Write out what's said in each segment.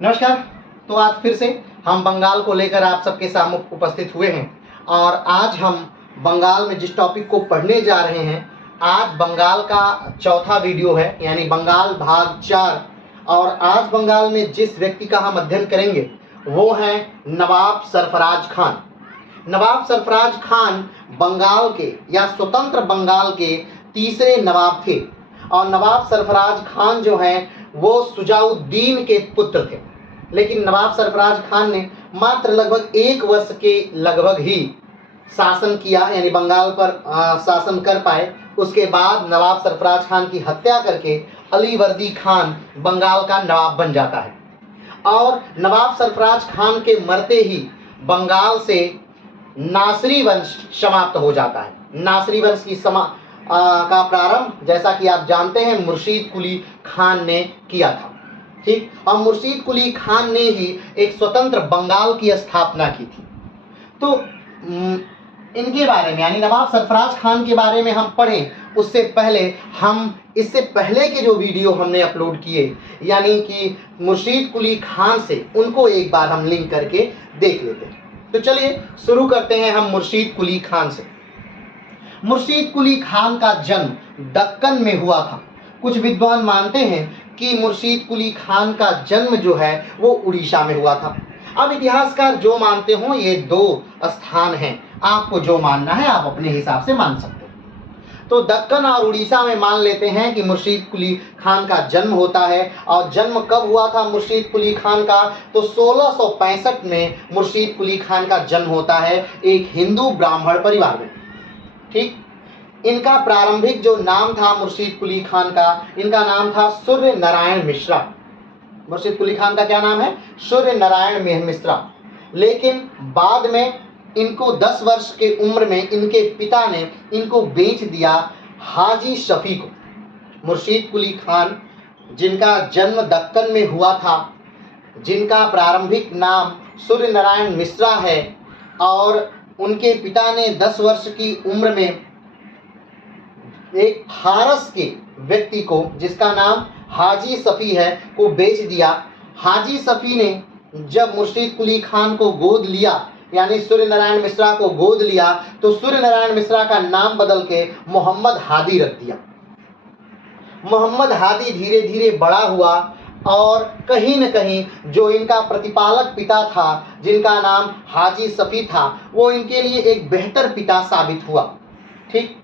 नमस्कार। तो आज फिर से हम बंगाल को लेकर आप सबके सामने उपस्थित हुए हैं और आज हम बंगाल में जिस टॉपिक को पढ़ने जा रहे हैं, आज बंगाल का चौथा वीडियो है, यानी बंगाल भाग 4। और आज बंगाल में जिस व्यक्ति का हम अध्ययन करेंगे वो हैं नवाब सरफराज खान। नवाब सरफराज खान बंगाल के या स्वतंत्र बंगाल के तीसरे नवाब थे और नवाब सरफराज खान जो हैं वो सुजाउद्दीन के पुत्र थे। लेकिन नवाब सरफराज खान ने मात्र लगभग 1 वर्ष के लगभग ही शासन किया, यानी बंगाल पर शासन कर पाए। उसके बाद नवाब सरफराज खान की हत्या करके अलीवर्दी खान बंगाल का नवाब बन जाता है और नवाब सरफराज खान के मरते ही बंगाल से नासरी वंश समाप्त हो जाता है। नासरी वंश की का प्रारंभ, जैसा कि आप जानते हैं, मुर्शीद कुली खान ने किया था। ठीक, और मुर्शीद कुली खान ने ही एक स्वतंत्र बंगाल की स्थापना की थी। तो इनके बारे में, यानी नवाब सरफराज खान के बारे में हम पढ़ें उससे पहले हम इससे पहले के जो वीडियो हमने अपलोड किए, यानी कि मुर्शीद कुली खान से, उनको एक बार हम लिंक करके देख लेते हैं। तो चलिए शुरू करते हैं हम मुर्शीद कुली खान से। मुर्शीद कुली खान का जन्म दक्कन में हुआ था। कुछ विद्वान मानते हैं कि मुर्शीद कुली खान का जन्म जो है वो उड़ीसा में हुआ था। अब इतिहासकार जो मानते हो, ये 2 स्थान हैं, आपको जो मानना है आप अपने हिसाब से मान सकते हैं। तो दक्कन और उड़ीसा में मान लेते हैं कि मुर्शीद कुली खान का जन्म होता है। और जन्म कब हुआ था मुर्शीद कुली खान का? तो 1665 में मुर्शीद कुली खान का जन्म होता है एक हिंदू ब्राह्मण परिवार में। ठीक, इनका प्रारंभिक जो नाम था मुर्शीद कुली खान का, इनका नाम था सूर्य नारायण मिश्रा। मुर्शीद कुली खान का क्या नाम है? सूर्य नारायण मिश्रा। लेकिन बाद में इनको 10 वर्ष के उम्र में इनके पिता ने इनको बेच दिया हाजी शफी को। मुर्शीद कुली खान, जिनका जन्म दक्कन में हुआ था, जिनका प्रारंभिक नाम सूर्य नारायण मिश्रा है, और उनके पिता ने 10 वर्ष की उम्र में एक फारस के व्यक्ति को, जिसका नाम हाजी सफ़ी है, को बेच दिया। हाजी सफ़ी ने जब मुर्शीद कुली खान को गोद लिया, यानी सूर्य नारायण मिश्रा को गोद लिया, तो सूर्य नारायण मिश्रा का नाम बदल के मोहम्मद हादी रख दिया। मोहम्मद हादी धीरे धीरे बड़ा हुआ और कहीं न कहीं जो इनका प्रतिपालक पिता था, जिनका नाम हाजी सफ़ी था, वो इनके लिए एक बेहतर पिता साबित हुआ। ठीक,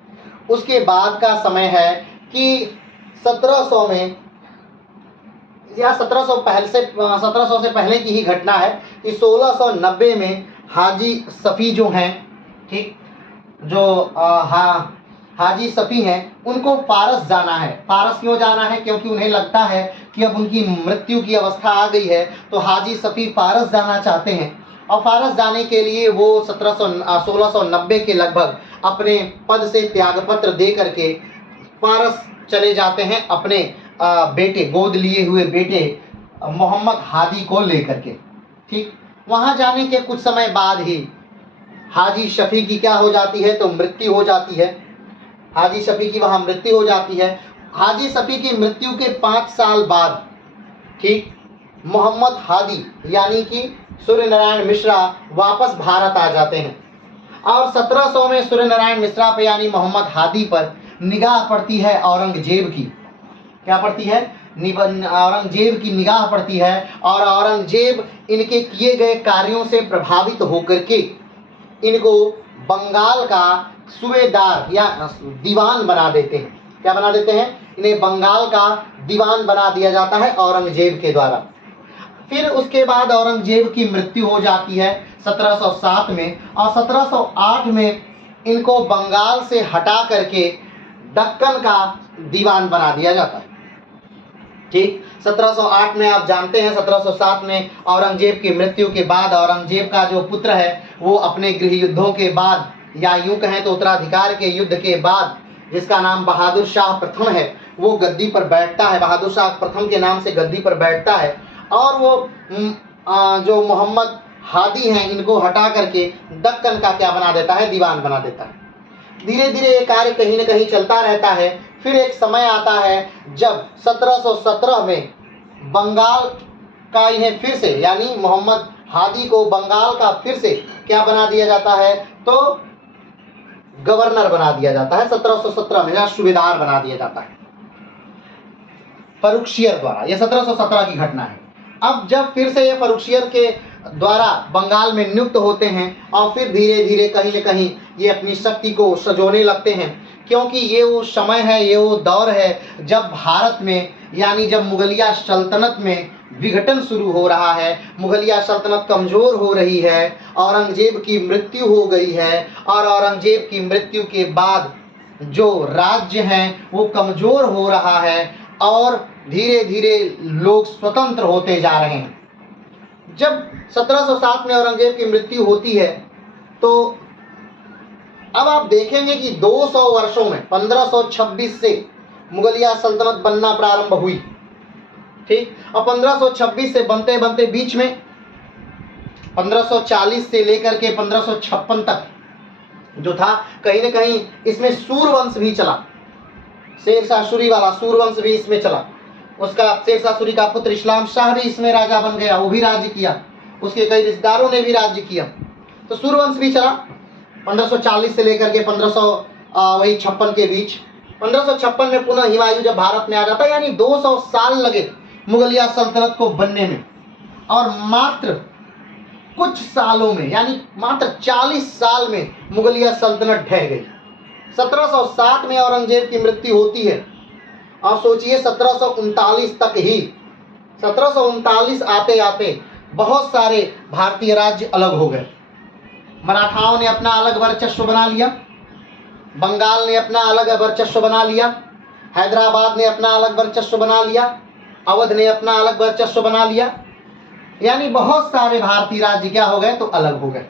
उसके बाद का समय है कि 1700 में, या 1700 से पहले की ही घटना है कि 1690 में हाजी सफ़ी जो हैं, ठीक, जो हाजी सफ़ी हैं, उनको फारस जाना है। फारस क्यों जाना है? क्योंकि उन्हें लगता है कि अब उनकी मृत्यु की अवस्था आ गई है, तो हाजी सफ़ी फारस जाना चाहते हैं। और फारस जाने के लिए वो 1690 के लगभग अपने पद से त्यागपत्र दे करके फारस चले जाते हैं, अपने बेटे, गोद लिए हुए बेटे मोहम्मद हादी को लेकर के। ठीक, वहाँ जाने के कुछ समय बाद ही हाजी शफी की क्या हो जाती है? तो मृत्यु हो जाती है। हाजी शफी की वहाँ मृत्यु हो जाती है। हाजी शफी की मृत्यु के 5 साल बाद, ठीक, मोहम्मद हादी यानी कि सूर्य नारायण मिश्रा वापस भारत आ जाते हैं और 1700 में सूर्य नारायण मिश्रा पे, यानी मोहम्मद हादी पर निगाह पड़ती है औरंगजेब की। क्या पड़ती है? औरंगजेब की निगाह पड़ती है और औरंगजेब इनके किए गए कार्यों से प्रभावित होकर के इनको बंगाल का सूबेदार या दीवान बना देते हैं। क्या बना देते हैं? इन्हें बंगाल का दीवान बना दिया जाता है औरंगजेब के द्वारा। फिर उसके बाद औरंगजेब की मृत्यु हो जाती है 1707 में और 1708 में इनको बंगाल से हटा करके दक्कन का दीवान बना दिया जाता है। ठीक, 1708 में आप जानते हैं, 1707 में औरंगजेब की मृत्यु के बाद औरंगजेब का जो पुत्र है वो अपने गृह युद्धों के बाद, या यूँ कहें तो उत्तराधिकार के युद्ध के बाद, जिसका नाम बहादुर शाह प्रथम है, वो गद्दी पर बैठता है। बहादुर शाह प्रथम के नाम से गद्दी पर बैठता है और वो जो मोहम्मद हादी हैं, इनको हटा करके दक्कन का क्या बना देता है? दीवान बना देता है। धीरे धीरे ये कार्य कहीं न कहीं चलता रहता है। फिर एक समय आता है जब 1717 में बंगाल का इन्हें फिर से, यानी मोहम्मद हादी को बंगाल का फिर से क्या बना दिया जाता है, तो गवर्नर बना दिया जाता है 1717 में, या सूबेदार बना दिया जाता है फर्रुखियर द्वारा। यह 1717 की घटना है। अब जब फिर से ये फर्रुखियर के द्वारा बंगाल में नियुक्त होते हैं और फिर धीरे धीरे कहीं न कहीं ये अपनी शक्ति को सजोने लगते हैं, क्योंकि ये वो समय है, ये वो दौर है जब भारत में, यानी जब मुगलिया सल्तनत में विघटन शुरू हो रहा है, मुगलिया सल्तनत कमज़ोर हो रही है, औरंगजेब की मृत्यु हो गई है, और औरंगजेब की मृत्यु के बाद जो राज्य हैं वो कमज़ोर हो रहा है और धीरे धीरे लोग स्वतंत्र होते जा रहे हैं। जब 1707 में औरंगजेब की मृत्यु होती है, तो अब आप देखेंगे कि 200 वर्षों में 1526 से मुगलिया सल्तनत बनना प्रारंभ हुई, ठीक। और 1526 से बनते बनते बीच में 1540 से लेकर के 1556 तक जो था, कहीं न कहीं इसमें सूर्यवंश भी चला, शेरशाह सूरी वाला सूर्यवंश भी इसमें चला। उसका शेरशाह सूरी का पुत्र इस्लाम शाह भी इसमें राजा बन गया, वो भी राज्य किया, उसके कई रिश्तेदारों ने भी राज्य किया, तो सूर्यवंश भी चला 1540 से लेकर के 1556 के बीच। 1556 में पुनः हुमायूं जब भारत में आ जाता है, यानी 200 साल लगे मुगलिया सल्तनत को बनने में, और मात्र कुछ सालों में, यानी मात्र 40 साल में मुगलिया सल्तनत ढह गई। 1707 में औरंगजेब की मृत्यु होती है, और सोचिए 1739 तक ही, 1739 आते आते बहुत सारे भारतीय राज्य अलग हो गए। मराठाओं ने अपना अलग वर्चस्व बना लिया, बंगाल ने अपना अलग वर्चस्व बना लिया, हैदराबाद ने अपना अलग वर्चस्व बना लिया, अवध ने अपना अलग वर्चस्व बना लिया, यानी बहुत सारे भारतीय राज्य क्या हो गए, तो अलग हो गए।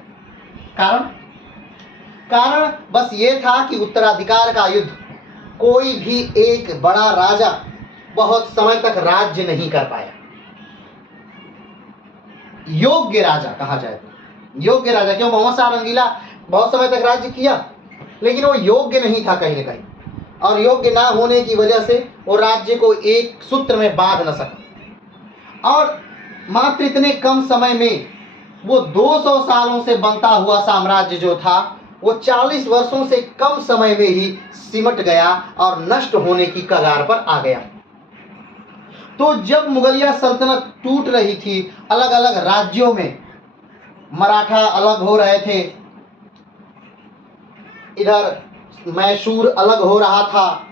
कारण बस ये था कि उत्तराधिकार का युद्ध, कोई भी एक बड़ा राजा बहुत समय तक राज्य नहीं कर पाया। योग्य राजा कहा जाए तो योग्य राजा, क्यों, मोहम्मद शाह रंगीला बहुत समय तक राज्य किया, लेकिन वो योग्य नहीं था कहीं न कहीं, और योग्य ना होने की वजह से वो राज्य को एक सूत्र में बांध न सका। और मात्र इतने कम समय में वो 200 सालों से बनता हुआ साम्राज्य जो था, वो 40 वर्षों से कम समय में ही सिमट गया और नष्ट होने की कगार पर आ गया। तो जब मुगलिया सल्तनत टूट रही थी, अलग अलग राज्यों में मराठा अलग हो रहे थे, इधर मैसूर अलग हो रहा था,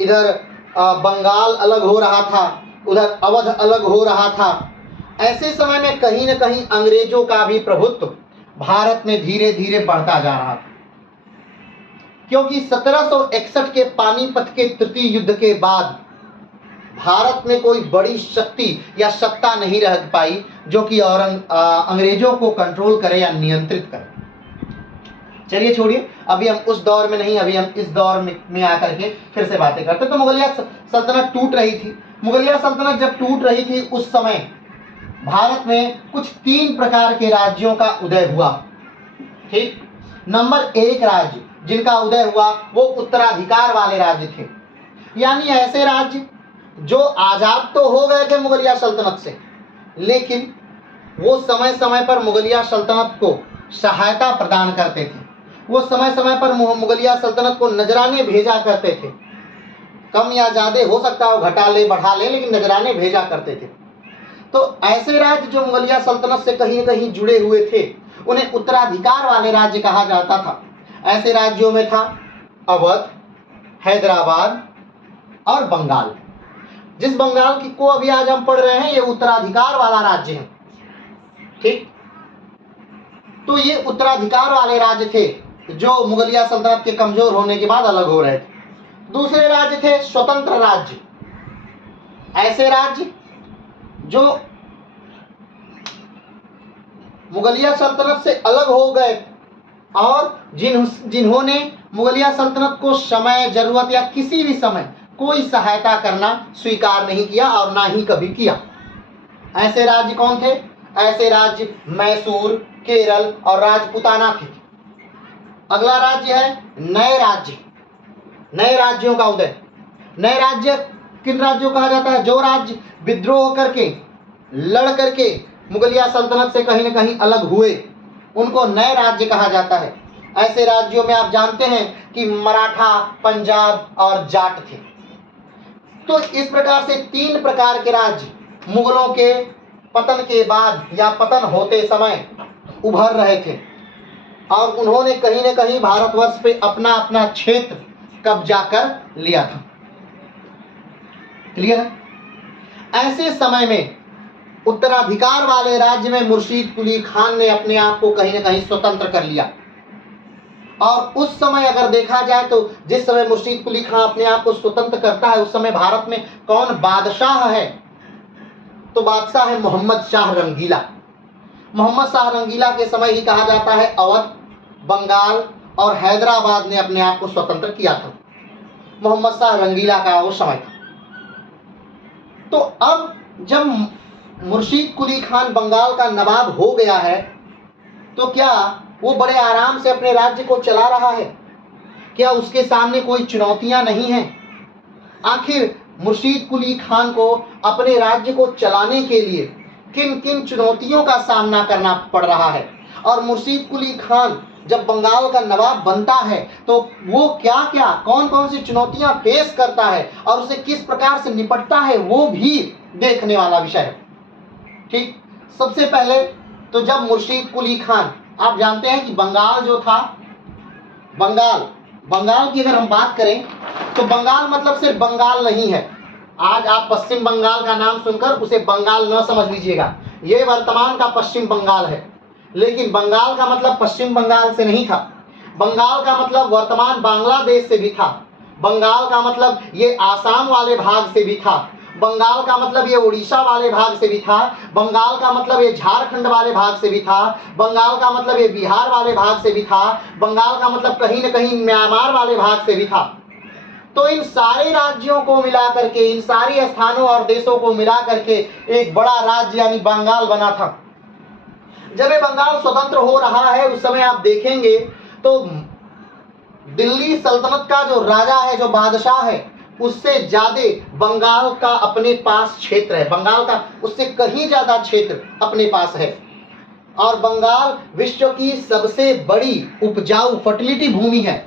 इधर बंगाल अलग हो रहा था, उधर अवध अलग हो रहा था, ऐसे समय में कहीं न कहीं अंग्रेजों का भी प्रभुत्व भारत में धीरे धीरे बढ़ता जा रहा था, क्योंकि 1761 के पानीपत के तृतीय युद्ध के बाद भारत में कोई बड़ी शक्ति या सत्ता नहीं रह पाई जो कि अंग्रेजों को कंट्रोल करे या नियंत्रित करे। चलिए छोड़िए, अभी हम उस दौर में नहीं, अभी हम इस दौर में आकर के फिर से बातें करते। तो मुगलिया सल्तनत टूट रही थी। मुगलिया सल्तनत जब टूट रही थी, उस समय भारत में कुछ 3 प्रकार के राज्यों का उदय हुआ, ठीक। नंबर 1 राज्य जिनका उदय हुआ वो उत्तराधिकार वाले राज्य थे, यानी ऐसे राज्य जो आजाद तो हो गए थे मुगलिया सल्तनत से, लेकिन वो समय समय पर मुगलिया सल्तनत को सहायता प्रदान करते थे, वो समय समय पर मुगलिया सल्तनत को नजराने भेजा करते थे। कम या ज़्यादा हो सकता है वो घटा ले बढ़ा ले, लेकिन नजराने भेजा करते थे। तो ऐसे राज्य जो मुगलिया सल्तनत से कहीं न कहीं जुड़े हुए थे, उन्हें उत्तराधिकार वाले राज्य कहा जाता था। ऐसे राज्यों में था अवध, हैदराबाद और बंगाल। जिस बंगाल की को अभी आज हम पढ़ रहे हैं, ये उत्तराधिकार वाला राज्य है, ठीक। तो ये उत्तराधिकार वाले राज्य थे जो मुगलिया सल्तनत के कमजोर होने के बाद अलग हो रहे थे। दूसरे राज्य थे स्वतंत्र राज्य, ऐसे राज्य जो मुगलिया सल्तनत से अलग हो गए और जिन्होंने मुगलिया सल्तनत को समय, जरूरत या किसी भी समय कोई सहायता करना स्वीकार नहीं किया और ना ही कभी किया। ऐसे राज्य कौन थे? ऐसे राज्य मैसूर, केरल और राजपूताना थे। अगला राज्य है नए राज्य, नए राज्यों का उदय। नए राज्य किन राज्यों कहा जाता है? जो राज्य विद्रोह करके लड़ करके मुगलिया सल्तनत से कहीं न कहीं अलग हुए, उनको नए राज्य कहा जाता है। ऐसे राज्यों में आप जानते हैं कि मराठा, पंजाब और जाट थे। तो इस प्रकार से 3 प्रकार के राज्य मुगलों के पतन के बाद या पतन होते समय उभर रहे थे और उन्होंने कहीं न कहीं भारतवर्ष पे अपना अपना क्षेत्र कब्जा कर लिया था। क्लियर है? ऐसे समय में उत्तराधिकार वाले राज्य में मुर्शीद कुली खान ने अपने आप को कहीं न कहीं स्वतंत्र कर लिया। और उस समय अगर देखा जाए तो जिस समय मुर्शीद कुली खान अपने आप को स्वतंत्र करता है, उस समय भारत में कौन बादशाह है? तो बादशाह है मोहम्मद शाह रंगीला। मोहम्मद शाह रंगीला के समय ही कहा जाता है अवध, बंगाल और हैदराबाद ने अपने आप को स्वतंत्र किया था। मोहम्मद शाह रंगीला का वो समय था। तो अब जब मुर्शीद कुली खान बंगाल का नवाब हो गया है, तो क्या वो बड़े आराम से अपने राज्य को चला रहा है? क्या उसके सामने कोई चुनौतियां नहीं हैं? आखिर मुर्शीद कुली खान को अपने राज्य को चलाने के लिए किन किन चुनौतियों का सामना करना पड़ रहा है? और मुर्शीद कुली खान जब बंगाल का नवाब बनता है तो वो क्या क्या कौन कौन सी चुनौतियां फेस करता है और उसे किस प्रकार से निपटता है, वो भी देखने वाला विषय है। ठीक, सबसे पहले तो जब मुर्शीद कुली खान, आप जानते हैं कि बंगाल जो था, बंगाल की अगर हम बात करें तो बंगाल मतलब सिर्फ बंगाल नहीं है। आज आप पश्चिम बंगाल का नाम सुनकर उसे बंगाल न समझ लीजिएगा, ये वर्तमान का पश्चिम बंगाल है। लेकिन बंगाल का मतलब पश्चिम बंगाल से नहीं था, बंगाल का मतलब वर्तमान बांग्लादेश से भी था, बंगाल का मतलब ये आसाम वाले भाग से भी था, बंगाल का मतलब ये उड़ीसा वाले भाग से भी था, बंगाल का मतलब ये झारखंड वाले भाग से भी था, बंगाल का मतलब ये बिहार वाले भाग से भी था, बंगाल का मतलब कहीं न कहीं म्यांमार वाले भाग से भी था। तो इन सारे राज्यों को मिला करके, इन सारे स्थानों और देशों को मिला करके एक बड़ा राज्य यानी बंगाल बना था। जब ये बंगाल स्वतंत्र हो रहा है उस समय आप देखेंगे तो दिल्ली सल्तनत का जो राजा है, जो बादशाह है, उससे ज्यादा बंगाल का अपने पास क्षेत्र है, बंगाल का उससे कहीं ज्यादा क्षेत्र अपने पास है। और बंगाल विश्व की सबसे बड़ी उपजाऊ फर्टिलिटी भूमि है,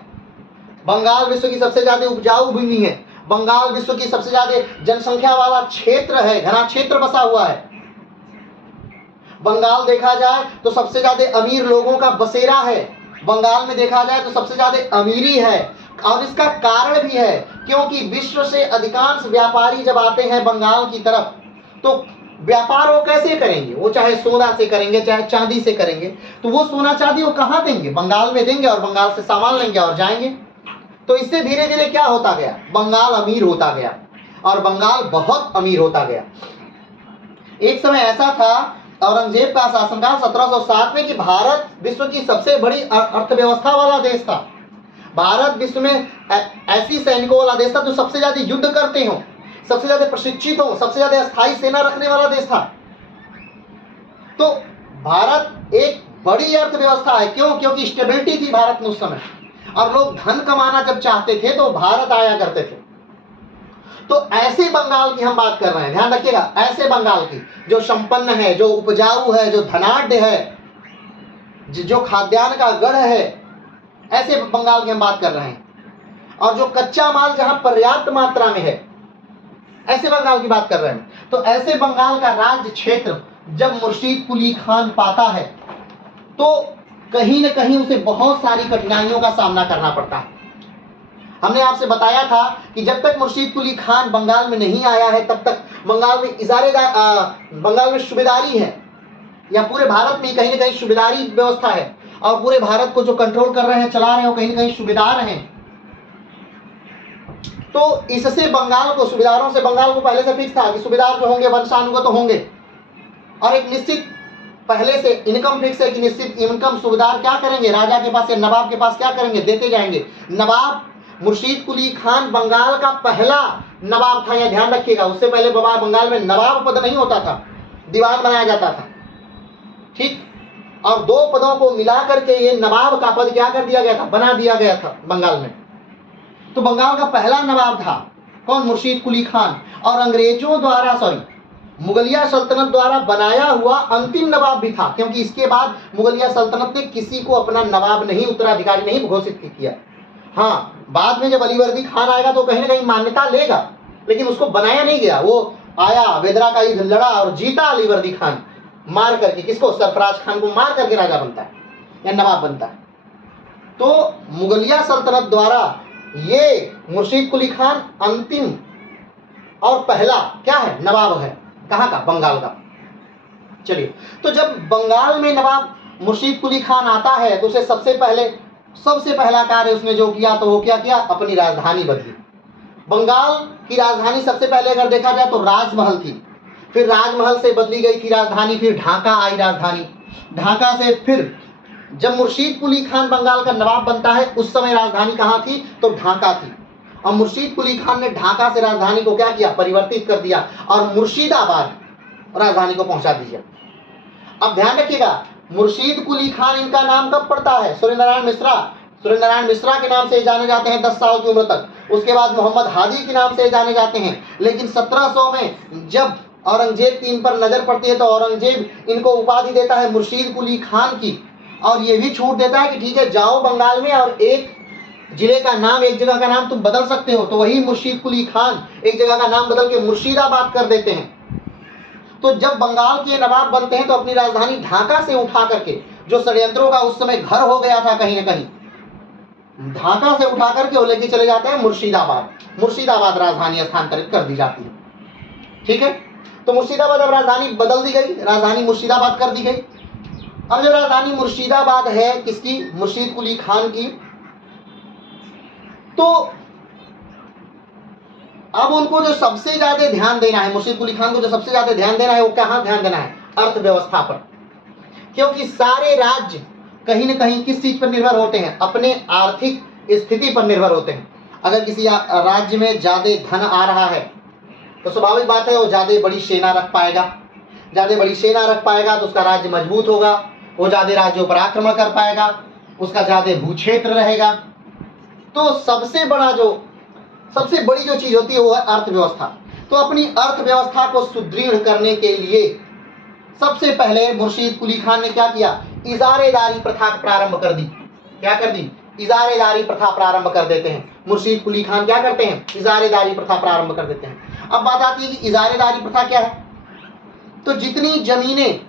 बंगाल विश्व की सबसे ज्यादा उपजाऊ भूमि है, बंगाल विश्व की सबसे ज्यादा जनसंख्या वाला क्षेत्र है, घना क्षेत्र बसा हुआ है। बंगाल देखा जाए तो सबसे ज्यादा अमीर लोगों का बसेरा है, बंगाल में देखा जाए तो सबसे ज्यादा अमीरी है। और इसका कारण भी है क्योंकि विश्व से अधिकांश व्यापारी जब आते हैं बंगाल की तरफ तो व्यापार वो कैसे करेंगे? वो चाहे सोना से करेंगे, चाहे चांदी से करेंगे, तो वो सोना चांदी वो कहाँ देंगे? बंगाल में देंगे और बंगाल से सामान लेंगे और जाएंगे। तो इससे धीरे धीरे क्या होता गया? बंगाल अमीर होता गया और बंगाल बहुत अमीर होता गया। एक समय ऐसा था औरंगजेब का शासनकाल 1707 में कि भारत विश्व की सबसे बड़ी अर्थव्यवस्था वाला देश था। भारत विश्व में ऐसी सैनिकों वाला देश था जो सबसे ज्यादा युद्ध करते हो, सबसे ज्यादा प्रशिक्षित हो, सबसे ज्यादा स्थायी सेना रखने वाला देश था। तो भारत एक बड़ी अर्थव्यवस्था है। क्यों? क्योंकि स्टेबिलिटी थी भारत में उस समय और लोग धन कमाना जब चाहते थे तो भारत आया करते थे। तो ऐसे बंगाल की हम बात कर रहे हैं, ध्यान रखिएगा, ऐसे बंगाल की जो संपन्न है, जो उपजाऊ है, जो धनाढ्य है, जो खाद्यान्न का गढ़ है, ऐसे बंगाल की हम बात कर रहे हैं। और जो कच्चा माल जहां पर्याप्त मात्रा में है, ऐसे बंगाल की बात कर रहे हैं। तो ऐसे बंगाल का राज्य क्षेत्र जब मुर्शीद कुली खान पाता है तो कहीं न कहीं उसे बहुत सारी कठिनाइयों का सामना करना पड़ता है। हमने आपसे बताया था कि जब तक मुर्शीद कुली खान बंगाल में नहीं आया है तब तक बंगाल में बंगाल में सूबेदारी है, या पूरे भारत में कहीं न कहीं सूबेदारी व्यवस्था है और पूरे भारत को जो कंट्रोल कर रहे हैं, चला रहे हैं, वो कहीं न कहीं सूबेदार हैं। तो इससे बंगाल को, सूबेदारों से बंगाल को पहले से फिक्स था कि सूबेदार जो होंगे वंशानुगत तो होंगे और एक निश्चित पहले से इनकम फिक्स है कि निश्चित इनकम सूबेदार क्या करेंगे, राजा के पास या नवाब के पास क्या करेंगे, देते जाएंगे। नवाब मुर्शीद कुली खान बंगाल का पहला नवाब था, यह ध्यान रखिएगा। उससे पहले बंगाल में नवाब पद नहीं होता था, दीवान बनाया जाता था। ठीक, और 2 पदों को मिला करके ये नवाब का पद क्या कर दिया गया था, बना दिया गया था बंगाल में। तो बंगाल का पहला नवाब था कौन? मुर्शीद कुली खान। और अंग्रेजों द्वारा मुगलिया सल्तनत द्वारा बनाया हुआ अंतिम नवाब भी था, क्योंकि इसके बाद मुगलिया सल्तनत ने किसी को अपना नवाब नहीं, उत्तराधिकारी नहीं घोषित किया। हाँ, बाद में जब अलीवर्दी खान आएगा तो कहीं ना कहीं मान्यता लेगा, लेकिन उसको बनाया नहीं गया। वो आया, बेदरा का युद्ध लड़ा और जीता अलीवर्दी खान, मार करके किसको, सरफराज खान को मार करके राजा बनता है या नवाब बनता है। तो मुगलिया सल्तनत द्वारा ये मुर्शीद कुली खान अंतिम और पहला क्या है, नवाब है। कहाँ का, बंगाल का। चलिए, तो जब बंगाल में नवाब मुर्शीद कुली खान आता है तो उसे सबसे पहला कार्य उसने जो किया तो वो क्या किया, अपनी राजधानी बदली। बंगाल की राजधानी सबसे पहले अगर देखा जाए तो राजमहल थी, फिर राजमहल से बदली गई थी राजधानी, फिर ढाका आई राजधानी, ढाका से फिर जब मुर्शीद कुली खान बंगाल का नवाब बनता है उस समय राजधानी कहाँ थी, तो ढाका थी। और मुर्शीद कुली खान ने ढाका से राजधानी को क्या किया, परिवर्तित कर दिया और मुर्शिदाबाद राजधानी को पहुंचा दिया। अब ध्यान रखिएगा, मुर्शीद कुली खान इनका नाम कब पड़ता है, सूर्यनारायण मिश्रा के नाम से जाने जाते हैं 10 साल की उम्र तक। उसके बाद मोहम्मद हादी के नाम से जाने जाते हैं। लेकिन 1700 में जब औरंगजेब की इन पर नजर पड़ती है तो औरंगजेब इनको उपाधि देता है मुर्शीद कुली खान की, और ये भी छूट देता है कि ठीक है, जाओ बंगाल में और एक जिले का नाम, एक जगह का नाम तुम बदल सकते हो। तो वही मुर्शीद कुली खान एक जगह का नाम बदल के मुर्शिदाबाद कर देते हैं। तो जब बंगाल के नवाब बनते हैं तो अपनी राजधानी ढाका से उठा करके, जो षड्यंत्रों का उस समय घर हो गया था कहीं ना कहीं, ढाका से उठा करके वो लेके चले जाते हैं मुर्शिदाबाद राजधानी स्थानांतरित कर दी जाती है। ठीक है, तो मुर्शिदाबाद अब राजधानी बदल दी गई, राजधानी मुर्शिदाबाद कर दी गई। अब जो राजधानी मुर्शिदाबाद है किसकी, मुर्शीद कुली खान की, तो अब उनको जो सबसे ज्यादा ध्यान देना है, मुर्शीद कुली खान को जो सबसे ज्यादा ध्यान देना है वो कहाँ ध्यान देना है, अर्थव्यवस्था पर। क्योंकि सारे राज्य कहीं ना कहीं किस चीज पर निर्भर होते हैं, अपने आर्थिक स्थिति पर निर्भर होते हैं। अगर किसी राज्य में ज्यादा धन आ रहा है तो स्वाभाविक बात है वो ज्यादा बड़ी सेना रख पाएगा, तो उसका राज्य मजबूत होगा, वो ज्यादा राज्यों पर आक्रमण कर पाएगा, उसका ज्यादा भूक्षेत्र रहेगा। तो सबसे बड़ी जो चीज होती है वो है अर्थव्यवस्था। तो अपनी अर्थव्यवस्था को सुदृढ़ करने के लिए सबसे पहले मुर्शीद कुली खान ने क्या किया, इजारेदारी प्रथा प्रारंभ कर दी। क्या कर दी, इजारेदारी प्रथा प्रारंभ कर देते हैं। मुर्शीद कुली खान क्या करते हैं, इजारेदारी प्रथा प्रारंभ कर देते हैं। अब बात आती है कि इजारेदारी प्रथा क्या है। तो जितनी जमीनें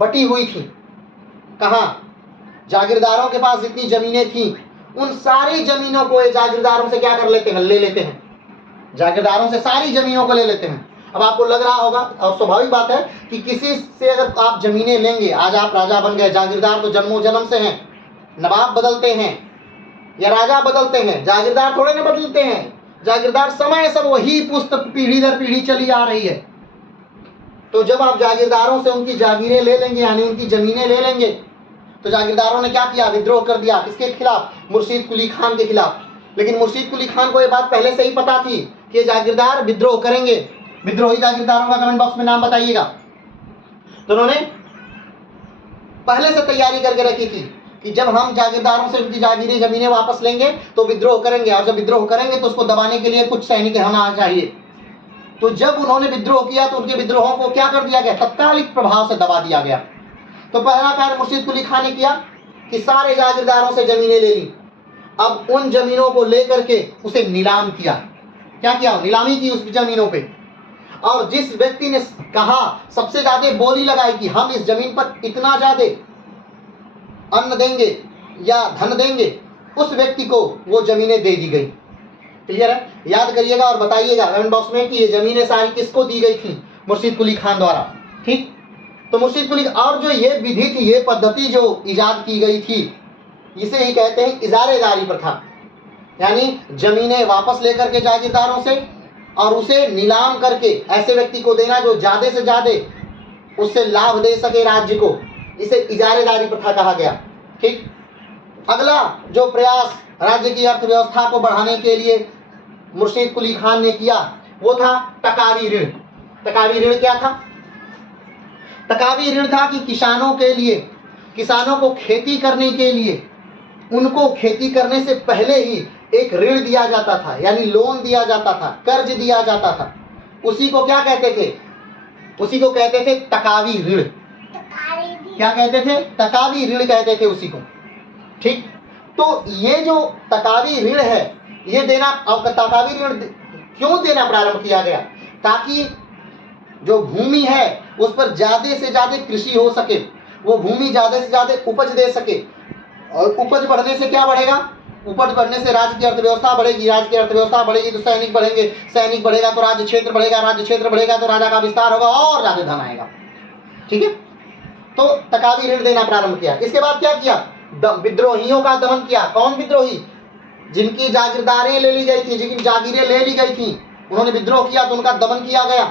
बटी हुई थी, कहाँ, जागीरदारों के पास जितनी जमीनें थी उन सारी जमीनों को ये जागीरदारों से क्या कर लेते हैं, ले लेते हैं। जागीरदारों से सारी जमीनों को ले लेते हैं। अब आपको लग रहा होगा, और स्वाभाविक बात है कि किसी से अगर आप जमीनें लेंगे, आज आप राजा बन गए, जागीरदार तो जन्मों जन्म से हैं, नवाब बदलते हैं या राजा बदलते हैं, जागीरदार थोड़े ना बदलते हैं। जागीरदार समय सब वही पुस्त पीढ़ी दर पीढ़ी चली आ रही है। तो जब आप जागीरदारों से उनकी जागीरें ले लेंगे, यानी उनकी जमीनें ले लेंगे, तो जागीरदारों ने क्या किया, विद्रोह कर दिया। किसके खिलाफ, मुर्शीद कुली खान के खिलाफ। लेकिन मुर्शीद कुली खान को ये बात पहले से ही पता थी कि जागीरदार विद्रोह करेंगे। विद्रोही जागीरदारों का कमेंट बॉक्स में नाम बताइएगा। तो उन्होंने पहले से तैयारी करके रखी थी कि जब हम जागीरदारों से उनकी जागीरें जमीनें वापस लेंगे तो विद्रोह करेंगे, और जब विद्रोह करेंगे तो उसको दबाने के लिए कुछ सैनिक होना चाहिए। तो जब उन्होंने विद्रोह किया तो उनके विद्रोहों को क्या कर दिया गया, तत्कालिक प्रभाव से दबा दिया गया। तो पहला कार्य मुर्शीद कुली खान ने किया कि सारे जागीरदारों से जमीनें ले ली। अब उन जमीनों को लेकर के उसे नीलाम किया। क्या किया, नीलामी की उस जमीनों पे। और जिस व्यक्ति ने कहा, सबसे ज्यादा बोली लगाई कि हम इस जमीन पर इतना ज्यादा अन्न देंगे या धन देंगे, उस व्यक्ति को वो जमीनें दे दी गई। क्लियर है, याद करिएगा और बताइएगा कमेंट बॉक्स में कि ये जमीनें सारी किसको दी गई थी, मुर्शीद कुली खान द्वारा। ठीक, तो मुर्शीद कुली, और जो ये विधि थी, ये पद्धति जो इजाद की गई थी, इसे ही कहते हैं इजारेदारी प्रथा। यानी जमीनें वापस लेकर के जागीरदारों से और उसे नीलाम करके ऐसे व्यक्ति को देना जो ज्यादा से ज्यादा उससे लाभ दे सके राज्य को, इसे इजारेदारी प्रथा कहा गया। ठीक, अगला जो प्रयास राज्य की अर्थव्यवस्था को बढ़ाने के लिए मुर्शीद कुली खान ने किया वो था टकावी ऋण। टकावी ऋण क्या था, टकावी ऋण था कि किसानों के लिए, किसानों को खेती करने के लिए उनको खेती करने से पहले ही एक ऋण दिया जाता था, यानी लोन दिया जाता था, कर्ज दिया जाता था। उसी को क्या कहते थे? उसी को कहते थे तकावी ऋण। क्या कहते थे? तकावी ऋण कहते थे उसी को। ठीक, तो ये जो तकावी ऋण है, ये देना, अब तकावी ऋण क्यों देना प्रारंभ किया गया? ताकि जो भूमि है उस पर ज्यादा से ज्यादा कृषि हो सके, वो भूमि ज्यादा से ज्यादा उपज दे सके, और उपज बढ़ने से क्या बढ़ेगा? उपज बढ़ने से राज्य की अर्थव्यवस्था बढ़ेगी, राज्य की अर्थव्यवस्था बढ़ेगी तो सैनिक बढ़ेंगे, सैनिक बढ़ेगा तो राज्य क्षेत्र बढ़ेगा, राज्य क्षेत्र बढ़ेगा तो राजा का विस्तार होगा और ज्यादा धन आएगा। ठीक है, तो तकावी ऋण देना प्रारंभ किया। इसके बाद क्या किया? विद्रोहियों का दमन किया। कौन विद्रोही? जिनकी जागीरदारें ले ली गई थी, जिनकी जागीरें ले ली गई थी, उन्होंने विद्रोह किया तो उनका दमन किया गया।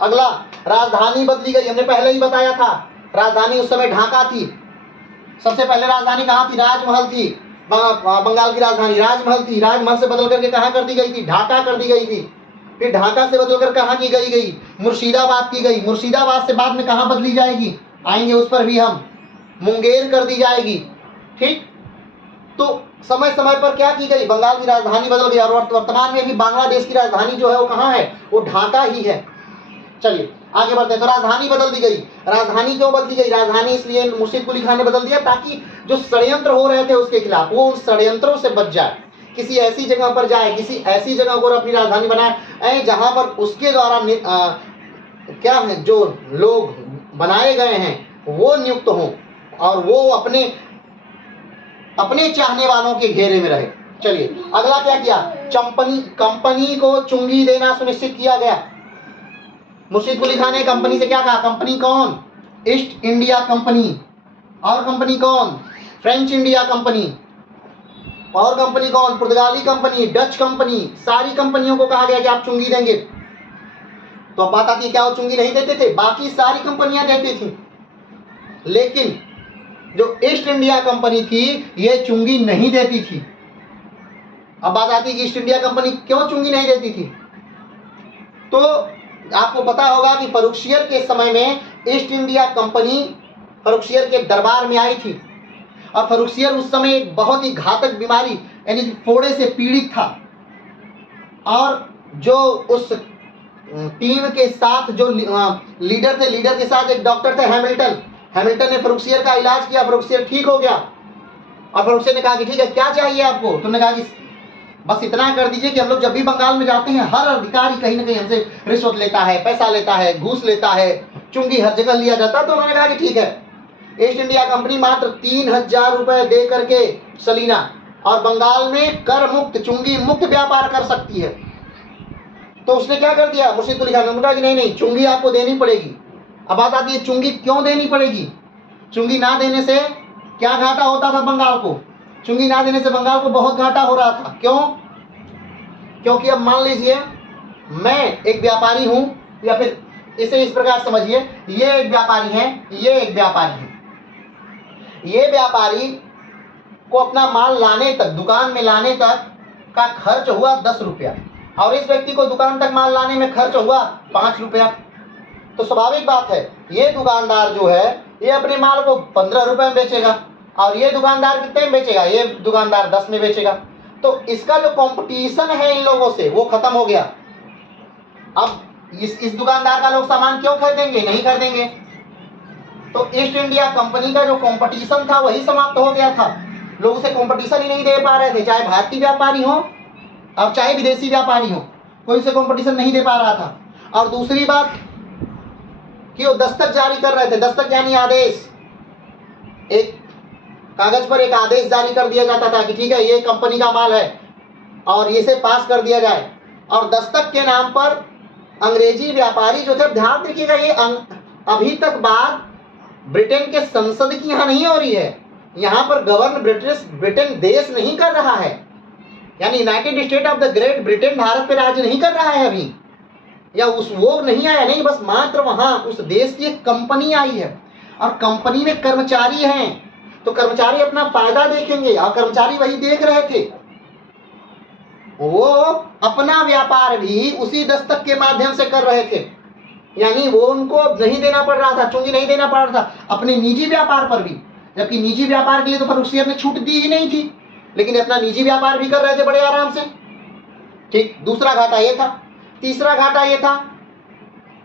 अगला, राजधानी बदली गई। हमने पहले ही बताया था, राजधानी उस समय ढाका थी। सबसे पहले राजधानी कहाँ थी? राजमहल थी। बंगाल की राजधानी राजमहल थी। राजमहल से बदल करके कहाँ कर दी गई थी? ढाका कर दी गई थी। फिर ढाका से बदलकर कहाँ की गई? मुर्शिदाबाद की गई। मुर्शिदाबाद से बाद में कहाँ बदली जाएगी? आएंगे उस पर भी हम। मुंगेर कर दी जाएगी। ठीक, तो समय समय पर क्या की गई? बंगाल की राजधानी बदल गई, और वर्तमान में भी बांग्लादेश की राजधानी जो है वो कहाँ है? वो ढाका ही है। चलिए आगे बढ़ते हैं। तो राजधानी बदल दी गई। राजधानी क्यों बदली गई? राजधानी इसलिए मुर्शिद कुली खान ने बदल दिया ताकि जो षड्यंत्र हो रहे थे उसके खिलाफ, वो उन षड्यंत्रों से बच जाए, किसी ऐसी जगह पर जाए, किसी ऐसी जगह पर अपनी राजधानी बनाए जहां पर उसके द्वारा क्या है, जो लोग बनाए गए हैं वो नियुक्त हों और वो अपने चाहने वालों के घेरे में रहे। चलिए अगला क्या किया? कंपनी को चुंगी देना सुनिश्चित किया गया। मुर्शिद कुली खान ने कंपनी से क्या कहा? कंपनी कौन? East India company. और कंपनी कौन? French India company. और कंपनी कौन? पुर्तगाली कंपनी, डच कंपनी। सारी कंपनियों को कहा गया कि आप चुंगी देंगे। तो अब बात आती है, क्या वो चुंगी नहीं देते थे? बाकी सारी कंपनियां देती थी, लेकिन जो ईस्ट इंडिया कंपनी थी ये चुंगी नहीं देती थी। अब बात आती है कि ईस्ट इंडिया कंपनी क्यों चुंगी नहीं देती थी? तो आपको पता होगा कि फर्रुखसियर के समय में ईस्ट इंडिया कंपनी फर्रुखसियर के दरबार में आई थी, और फर्रुखसियर उस समय एक बहुत ही घातक बीमारी यानी फोड़े से पीड़ित था। और जो उस टीम के साथ जो लीडर थे, लीडर के साथ एक डॉक्टर थे हैमिल्टन ने फर्रुखसियर का इलाज किया। फर्रुखसियर ठीक हो गया, और फर्रुखसियर ने कहा कि ठीक है, क्या चाहिए आपको? तुमने कहा कि बस इतना कर दीजिए कि हम लोग जब भी बंगाल में जाते हैं हर अधिकारी कहीं ना कहीं हमसे रिश्वत लेता है, पैसा लेता है, घूस लेता है, चुंगी हर जगह लिया जाता है। तो उन्होंने कहा कि ठीक है, ईस्ट इंडिया कंपनी मात्र 3000 रुपए दे करके सलीना और बंगाल में कर मुक्त, चुंगी मुक्त व्यापार कर सकती है। तो उसने क्या कर दिया? मुर्शिद कुली खान ने कहा कि नहीं, चुंगी आपको देनी पड़ेगी। अब बात आती है चुंगी क्यों देनी पड़ेगी? चुंगी ना देने से क्या घाटा होता था बंगाल को? चुंगी ना देने से बंगाल को बहुत घाटा हो रहा था। क्यों? क्योंकि अब मान लीजिए मैं एक व्यापारी हूं, या फिर इसे इस प्रकार समझिए, ये एक व्यापारी है, ये एक व्यापारी है। ये व्यापारी को अपना माल लाने तक, दुकान में लाने तक का खर्च हुआ 10 रुपया, और इस व्यक्ति को दुकान तक माल लाने में खर्च हुआ 5 रुपया। तो स्वाभाविक बात है, ये दुकानदार जो है ये अपने माल को 15 रुपए में बेचेगा, और ये दुकानदार कितने में बेचेगा? ये दुकानदार 10 में बेचेगा। तो इसका जो कंपटीशन है इन लोगों से वो खत्म हो गया। अब इस दुकानदार का लोग सामान क्यों खरीदेंगे? नहीं खरीदेंगे। तो ईस्ट इंडिया कंपनी का जो कंपटीशन था वही समाप्त हो गया था। लोग उसे कंपटीशन ही नहीं दे पा रहे थे, चाहे भारतीय व्यापारी हो और चाहे विदेशी व्यापारी हो, कोई उसे कंपटीशन नहीं दे पा रहा था। और दूसरी बात कि वो दस्तक जारी कर रहे थे। दस्तक यानी आदेश, एक कागज पर एक आदेश जारी कर दिया जाता था कि ठीक है, ये कंपनी का माल है और इसे पास कर दिया जाए। और दस्तक के नाम पर अंग्रेजी व्यापारी जो थे, ध्यान रखिएगा, ये अभी तक बात ब्रिटेन के संसद की यहाँ नहीं हो रही है। यहाँ पर गवर्न ब्रिटेन देश नहीं कर रहा है, यानी United state of the great Britain Bharat पे राज्य नहीं कर रहा है अभी, या वो नहीं आया, नहीं, बस मात्र वहां उस देश की एक कंपनी आई है, और कंपनी में कर्मचारी हैं। तो कर्मचारी अपना फायदा देखेंगे, और कर्मचारी वही देख रहे थे। वो अपना व्यापार भी उसी दस्तक के माध्यम से कर रहे थे, यानी वो उनको नहीं देना पड़ रहा था, चुंगी नहीं देना पड़ रहा था अपने निजी व्यापार पर भी। जबकि निजी व्यापार के लिए तो फर्रुखसियर ने छूट दी ही नहीं थी, लेकिन अपना निजी व्यापार भी कर रहे थे बड़े आराम से। ठीक, दूसरा घाटा ये था। तीसरा घाटा ये था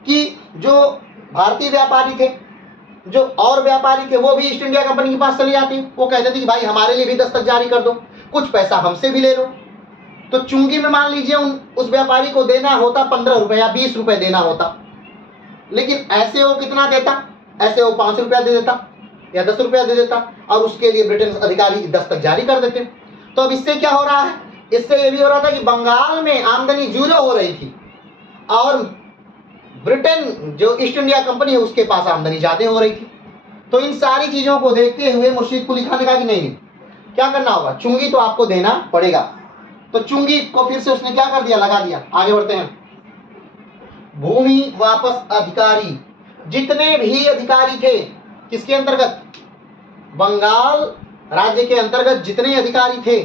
कि जो भारतीय व्यापारी थे, जो और व्यापारी थे, वो भी ईस्ट इंडिया कंपनी के पास चले जाते। वो कहते थे कि भाई हमारे लिए भी दस्तक जारी कर दो, कुछ पैसा हमसे भी ले लो। तो चुंगी में मान लीजिए उस व्यापारी को देना होता 15 रुपए या 20 रुपए देना होता, लेकिन ऐसे वो कितना देता, ऐसे वो 5 रुपया दे देता या 10 रुपया दे देता, और उसके लिए ब्रिटेन अधिकारी दस्तक जारी कर देते। तो अब इससे क्या हो रहा है, इससे ये भी हो रहा था कि बंगाल में आमदनी जीरो हो रही थी और ब्रिटेन जो ईस्ट इंडिया कंपनी है उसके पास आमदनी ज्यादा हो रही थी। तो इन सारी चीजों को देखते हुए मुर्शीद कुली खान ने कहा कि नहीं, क्या करना होगा, चुंगी तो आपको देना पड़ेगा। तो चुंगी को फिर से उसने क्या कर दिया, लगा दिया। आगे बढ़ते हैं। भूमि वापस अधिकारी, जितने भी अधिकारी थे किसके अंतर्गत, बंगाल राज्य के अंतर्गत जितने अधिकारी थे,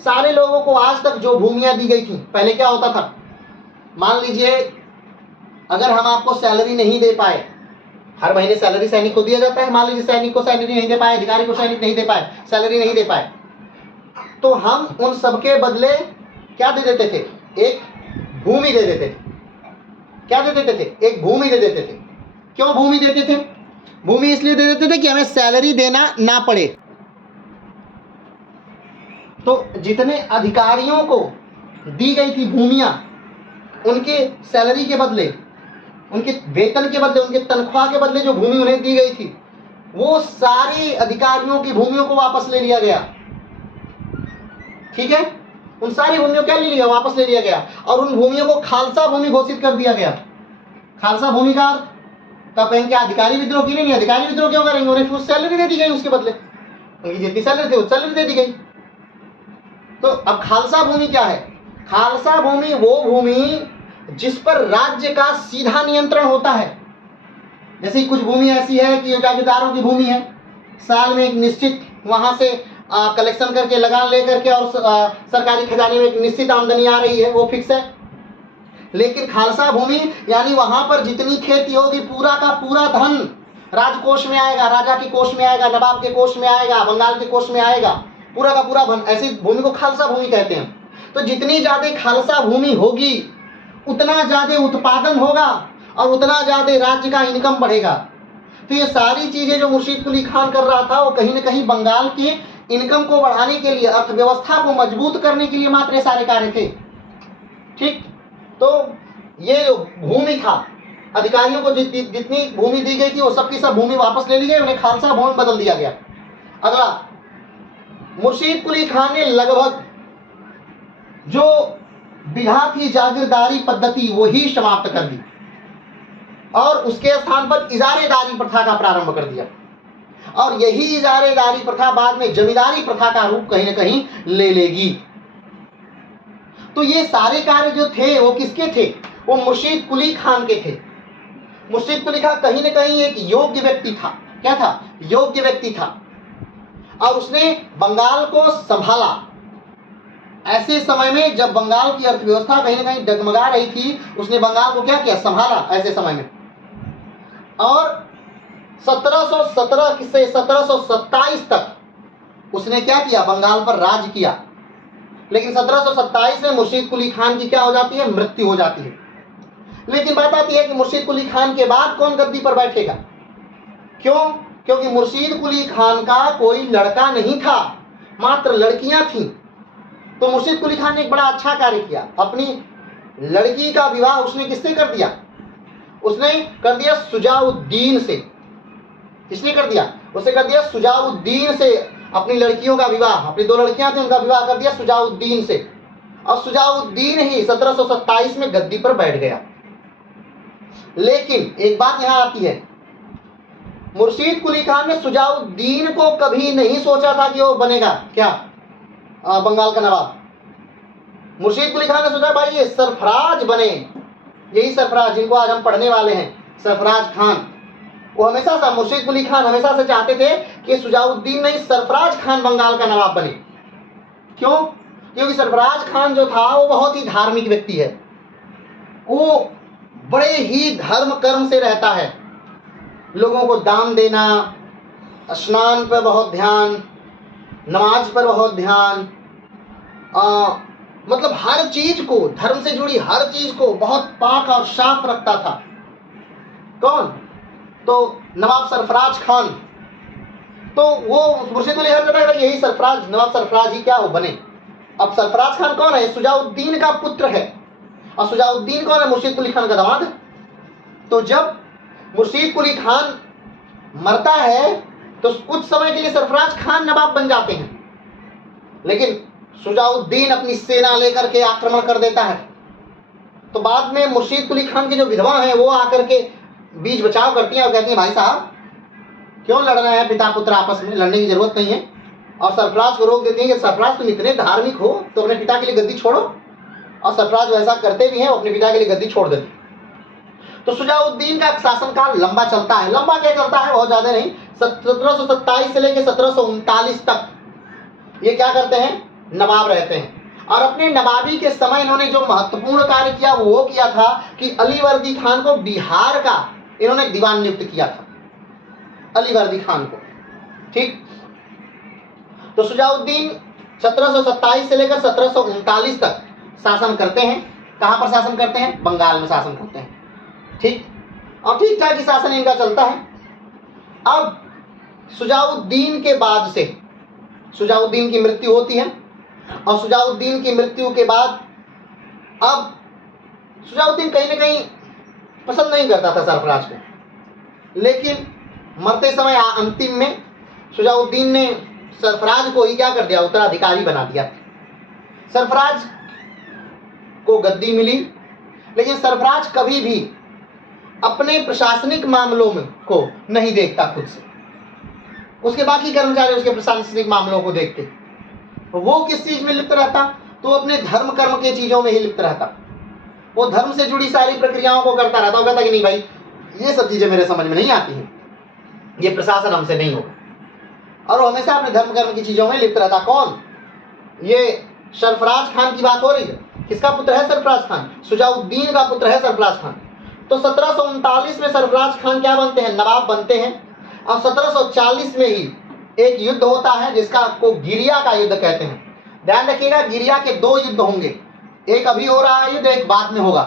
सारे लोगों को आज तक जो भूमियां दी गई थी, पहले क्या होता था, मान लीजिए अगर हम आपको सैलरी नहीं दे पाए, हर महीने सैलरी सैनिक को दिया जाता है, मान लीजिए सैनिक को सैलरी नहीं दे पाए, अधिकारी को सैनिक नहीं दे पाए, सैलरी नहीं दे पाए, तो हम उन सबके बदले क्या दे देते थे, एक भूमि दे देते थे। क्या दे देते थे, एक भूमि दे देते थे। क्यों भूमि देते थे, भूमि इसलिए दे देते थे कि हमें सैलरी देना ना पड़े। तो जितने अधिकारियों को दी गई थी भूमियां, उनके सैलरी के बदले, उनके वेतन के बदले, उनके तनख्वाह के बदले जो भूमि उन्हें दी गई थी, वो सारे अधिकारियों की भूमियों को वापस ले लिया गया। ठीक है, उन सारी भूमियों क्या ले लिया, वापस ले लिया गया, और उन भूमियों को खालसा भूमि घोषित कर दिया गया। खालसा भूमि का तब क्या अधिकारी विद्रोह की नहीं, अधिकारी विद्रोह क्यों करेंगे, उन्हें कुछ सैलरी दे दी गई, उसके बदले उनकी जितनी सैलरी थी उस सैलरी दे दी गई। तो अब खालसा भूमि क्या है, खालसा भूमि वो भूमि जिस पर राज्य का सीधा नियंत्रण होता है। जैसे कुछ भूमि ऐसी है कि जागीरदारों की भूमि है, साल में एक निश्चित वहां से कलेक्शन करके लगान लेकर के और सरकारी खजाने में एक निश्चित आमदनी आ रही है, वो फिक्स है। लेकिन खालसा भूमि यानी वहां पर जितनी खेती होगी पूरा का पूरा धन राजकोष में आएगा, राजा के कोष में आएगा, नवाब के कोष में आएगा, बंगाल के कोष में आएगा, पूरा का पूरा धन। ऐसी भूमि को खालसा भूमि कहते हैं। तो जितनी ज्यादा खालसा भूमि होगी उतना ज्यादा उत्पादन होगा और उतना ज्यादा राज्य का इनकम बढ़ेगा। तो ये सारी चीजें जो मुर्शीद कुली खान कर रहा था वो कहीं ना कहीं बंगाल के इनकम को बढ़ाने के लिए, अर्थव्यवस्था को मजबूत करने के लिए मात्र ये सारे कार्य थे। ठीक, तो ये जो भूमि था, अधिकारियों को जितनी भूमि दी गई थी वो सबकी सब भूमि वापस ले ली गई, उन्हें खालसा भूमि बदल दिया गया। अगला, मुर्शीद कुली खान ने लगभग जो विधा थी जागीरदारी पद्धति वही समाप्त कर दी और उसके स्थान पर इजारेदारी प्रथा का प्रारंभ कर दिया। और यही इजारेदारी प्रथा बाद में जमींदारी प्रथा का रूप कहीं ना कहीं ले लेगी। तो ये सारे कार्य जो थे वो किसके थे, वो मुर्शीद कुली खान के थे। मुर्शीद कुली खान कहीं ना कहीं एक योग्य व्यक्ति था। क्या था, योग्य व्यक्ति था, और उसने बंगाल को संभाला ऐसे समय में जब बंगाल की अर्थव्यवस्था कहीं ना कहीं डगमगा रही थी। उसने बंगाल को क्या किया, संभाला ऐसे समय में। और 1717 से 1727 तक उसने क्या किया, बंगाल पर राज किया। लेकिन 1727 में मुर्शीद कुली खान की क्या हो जाती है, मृत्यु हो जाती है। लेकिन बात आती है कि मुर्शीद कुली खान के बाद कौन गद्दी पर बैठेगा। क्यों, क्योंकि मुर्शीद कुली खान का कोई लड़का नहीं था, मात्र लड़कियां थीं। तो मुर्शीद कुली खान ने एक बड़ा अच्छा कार्य किया। अपनी लड़की का विवाह उसने किससे कर दिया, उसने कर दिया सुजाउद्दीन से। किसने कर दिया, उसने कर दिया सुजाउद्दीन से। अपनी लड़कियों का विवाह, अपनी 2 लड़कियां थी, उनका विवाह कर दिया सुजाउद्दीन से। और सुजाउद्दीन ही 1727 में गद्दी पर बैठ गया। लेकिन एक बात यहां आती है, मुर्शीद कुली खान ने सुजाउद्दीन को कभी नहीं सोचा था कि वो बनेगा क्या, बंगाल का नवाब। मुर्शीद कुली खान ने सोचा भाई ये सरफराज बने, यही सरफराज जिनको आज हम पढ़ने वाले हैं, सरफराज खान। वो हमेशा से, मुर्शीद कुली खान हमेशा से चाहते थे कि सुजाउद्दीन नहीं सरफराज खान बंगाल का नवाब बने। क्यों, क्योंकि सरफराज खान जो था वो बहुत ही धार्मिक व्यक्ति है। वो बड़े ही धर्म कर्म से रहता है, लोगों को दान देना, स्नान पर बहुत ध्यान, नमाज पर बहुत ध्यान, मतलब हर चीज को, धर्म से जुड़ी हर चीज को बहुत पाक और साफ रखता था। कौन? तो नवाब सरफराज खान। तो वो मुर्शिद कुली खान कहता है यही सरफराज, नवाब सरफराज ही क्या हो बने। अब सरफराज खान कौन है? शुजाउद्दीन का पुत्र है। और शुजाउद्दीन कौन है? मुर्शिद कुली खान का दामाद। तो जब मुर्शिद कुली खान मरता है तो कुछ समय के लिए सरफराज खान नवाब बन जाते हैं, लेकिन शुजाउद्दीन अपनी सेना लेकर के आक्रमण कर देता है। तो बाद में मुर्शिद कुली खान की जो विधवा है वो आकर के बीच बचाव करती हैं और कहती हैं भाई साहब क्यों लड़ रहे हैं पिता पुत्र आपस में, लड़ने की जरूरत नहीं है। और सरफराज को रोक देती हैं कि सरफराज तुम इतने धार्मिक हो तो अपने पिता के लिए गद्दी छोड़ो। और सरफराज वैसा करते भी हैं, अपने पिता के लिए गद्दी छोड़ देते हैं। तो शुजाउद्दीन का शासनकाल लंबा चलता है। लंबा क्या चलता है? बहुत ज्यादा नहीं, 1727 से लेकर 1739 तक ये क्या करते हैं? नवाब रहते हैं। और अपने नवाबी के समय इन्होंने जो महत्वपूर्ण कार्य किया वो किया था कि अलीवर्दी खान को बिहार का इन्होंने दीवान नियुक्त किया था, अलीवर्दी खान को। ठीक। तो शुजाउद्दीन 1727 से लेकर 1739 तक शासन करते हैं। कहां पर शासन करते हैं? बंगाल में शासन करते हैं। ठीक। और ठीक ठाक ही शासन इनका चलता है। अब शुजाउद्दीन के बाद से शुजाउद्दीन की मृत्यु होती है और शुजाउद्दीन की मृत्यु के बाद अब शुजाउद्दीन कहीं ना कहीं पसंद नहीं करता था सरफराज को, लेकिन मरते समय अंतिम में शुजाउद्दीन ने सरफराज को ही क्या कर दिया? उत्तराधिकारी बना दिया। सरफराज को गद्दी मिली, लेकिन सरफराज कभी भी अपने प्रशासनिक मामलों में को नहीं देखता खुद से, उसके बाकी कर्मचारी उसके प्रशासनिक मामलों को देखते। वो किस चीज में लिप्त रहता? तो अपने धर्म कर्म के चीजों में ही लिप्त रहता। वो धर्म से जुड़ी सारी प्रक्रियाओं को करता रहता। वो कहता कि नहीं भाई ये सब चीजें मेरे समझ में नहीं आती हैं, ये प्रशासन हमसे नहीं होगा। और वो हमेशा अपने धर्म कर्म की चीजों में लिप्त रहता। कौन? ये सरफराज खान की बात हो रही है। किसका पुत्र है सरफराज खान? शुजाउद्दीन का पुत्र है सरफराज खान। तो 1739 में सरफराज खान क्या बनते हैं? नवाब बनते हैं। और 1740 में ही एक युद्ध होता है जिसका को गिरिया का युद्ध कहते हैं। ध्यान रखिएगा, गिरिया के दो युद्ध होंगे, एक अभी हो रहा है युद्ध, एक बाद में होगा।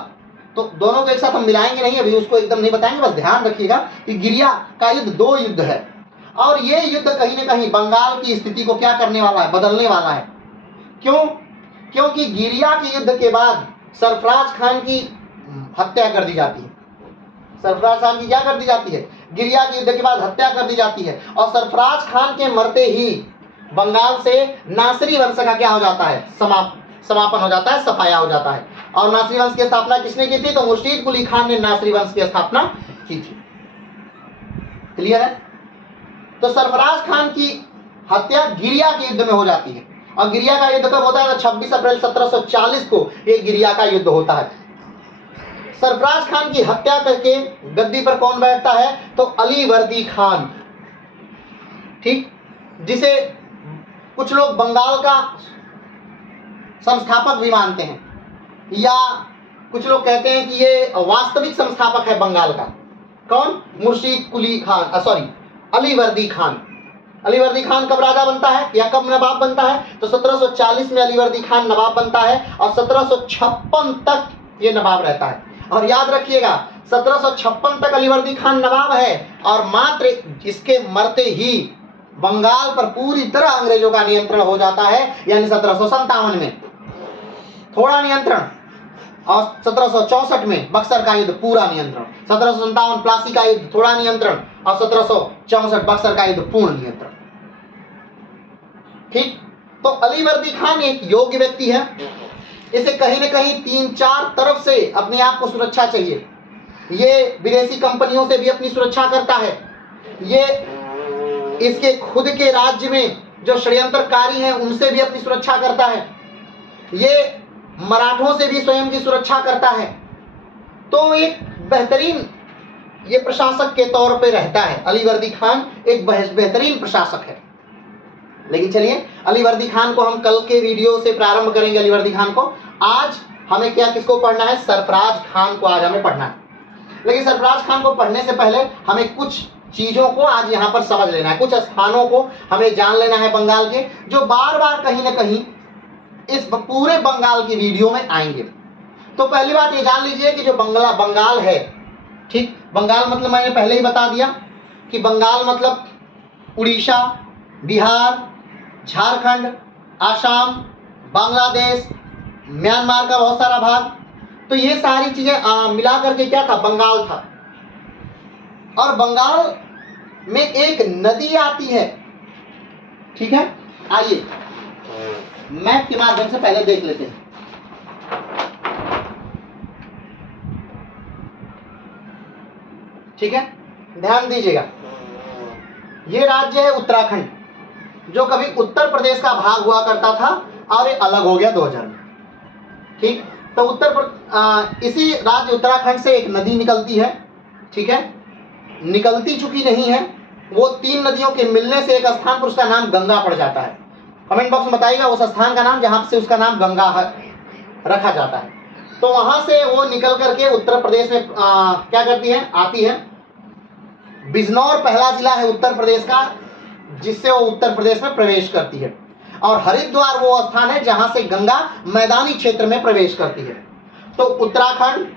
तो दोनों को एक साथ हम मिलाएंगे नहीं, अभी उसको एकदम नहीं बताएंगे, बस ध्यान रखिएगा कि गिरिया का युद्ध दो युद्ध है। और ये युद्ध कहीं ना कहीं बंगाल की स्थिति को क्या करने वाला है? बदलने वाला है। क्यों? क्योंकि गिरिया के युद्ध के बाद सरफराज खान की हत्या कर दी जाती है। सरफराज खान की क्या कर दी जाती है? गिरिया के युद्ध के बाद हत्या कर दी जाती है। और सरफराज खान के मरते ही बंगाल से नासिरी वंश का क्या हो जाता है? समापन हो जाता है, सफाया हो जाता है। और नासिरी वंश की स्थापना किसने की थी? तो मुर्शीद कुली खान ने नासिरी वंश की स्थापना की थी। क्लियर है? तो सरफराज खान की हत्या गिरिया के युद्ध में हो जाती है। और गिरिया का युद्ध कब होता है? 26 अप्रैल 1740 को ये गिरिया का युद्ध होता है। सरफराज खान की हत्या करके गद्दी पर कौन बैठता है? तो अलीवर्दी खान। ठीक। जिसे कुछ लोग बंगाल का संस्थापक भी मानते हैं, या कुछ लोग कहते हैं कि ये वास्तविक संस्थापक है बंगाल का। कौन? मुर्शीद कुली खान, सॉरी अलीवर्दी खान। अलीवर्दी खान कब राजा बनता है या कब नवाब बनता है? तो 1740 में अलीवर्दी खान नवाब बनता है और 1756 तक ये नवाब रहता है। और याद रखिएगा 1756 तक अलीवर्दी खान नवाब है और मात्र इसके मरते ही बंगाल पर पूरी तरह अंग्रेजों का नियंत्रण हो जाता है। यानी 1757 में थोड़ा नियंत्रण और 1764 में बक्सर का युद्ध पूरा नियंत्रण, 1757 प्लासी का युद्ध थोड़ा नियंत्रण और 1764 बक्सर का युद्ध पूर्ण नियंत्रण। ठीक। तो अलीवर्दी खान एक योग्य व्यक्ति है। इसे कहीं न कहीं 3-4 तरफ से अपने आप को सुरक्षा चाहिए। ये विदेशी कंपनियों से भी अपनी सुरक्षा करता है। ये इसके खुद के राज्य में जो षड्यंत्रकारी हैं उनसे भी अपनी सुरक्षा करता है। ये मराठों से भी स्वयं की सुरक्षा करता है। तो एक बेहतरीन ये प्रशासक के तौर पे रहता है। अलीवर्दी खान एक बेहतरीन प्रशासक है। लेकिन चलिए, अलीवर्दी खान को हम कल के वीडियो से प्रारंभ करेंगे। अलीवर्दी खान को आज हमें किसको पढ़ना है? सरफराज खान को आज हमें पढ़ना है। लेकिन सरफराज खान को पढ़ने से पहले हमें कुछ चीजों को आज यहाँ पर समझ लेना है, कुछ स्थानों को हमें जान लेना है बंगाल के, जो बार बार कहीं ना कहीं इस पूरे बंगाल की वीडियो में आएंगे। तो पहली बात ये जान लीजिए कि जो बंगाल है, ठीक, बंगाल मतलब मैंने पहले ही बता दिया कि बंगाल मतलब उड़ीसा, बिहार, झारखंड, आसाम, बांग्लादेश, म्यांमार का बहुत सारा भाग, तो ये सारी चीजें मिला करके क्या था, बंगाल था। और बंगाल में एक नदी आती है, ठीक है। आइए मैप के माध्यम से पहले देख लेते हैं। ठीक है, ध्यान दीजिएगा, ये राज्य है उत्तराखंड, जो कभी उत्तर प्रदेश का भाग हुआ करता था और ये अलग हो गया 2000 में। ठीक, तो इसी राज्य उत्तराखंड से एक नदी निकलती है, ठीक है, निकलती चुकी नहीं है, वो 3 नदियों के मिलने से एक स्थान पर उसका नाम गंगा पड़ जाता है। कमेंट बॉक्स में बताइएगा उस स्थान का नाम जहां से उसका नाम गंगा रखा जाता है। तो वहां से वो निकल करके उत्तर प्रदेश में क्या करती है, आती है। बिजनौर पहला जिला है उत्तर प्रदेश का जिससे वो उत्तर प्रदेश में प्रवेश करती है, और हरिद्वार वो स्थान है जहां से गंगा मैदानी क्षेत्र में प्रवेश करती है। तो उत्तराखंड,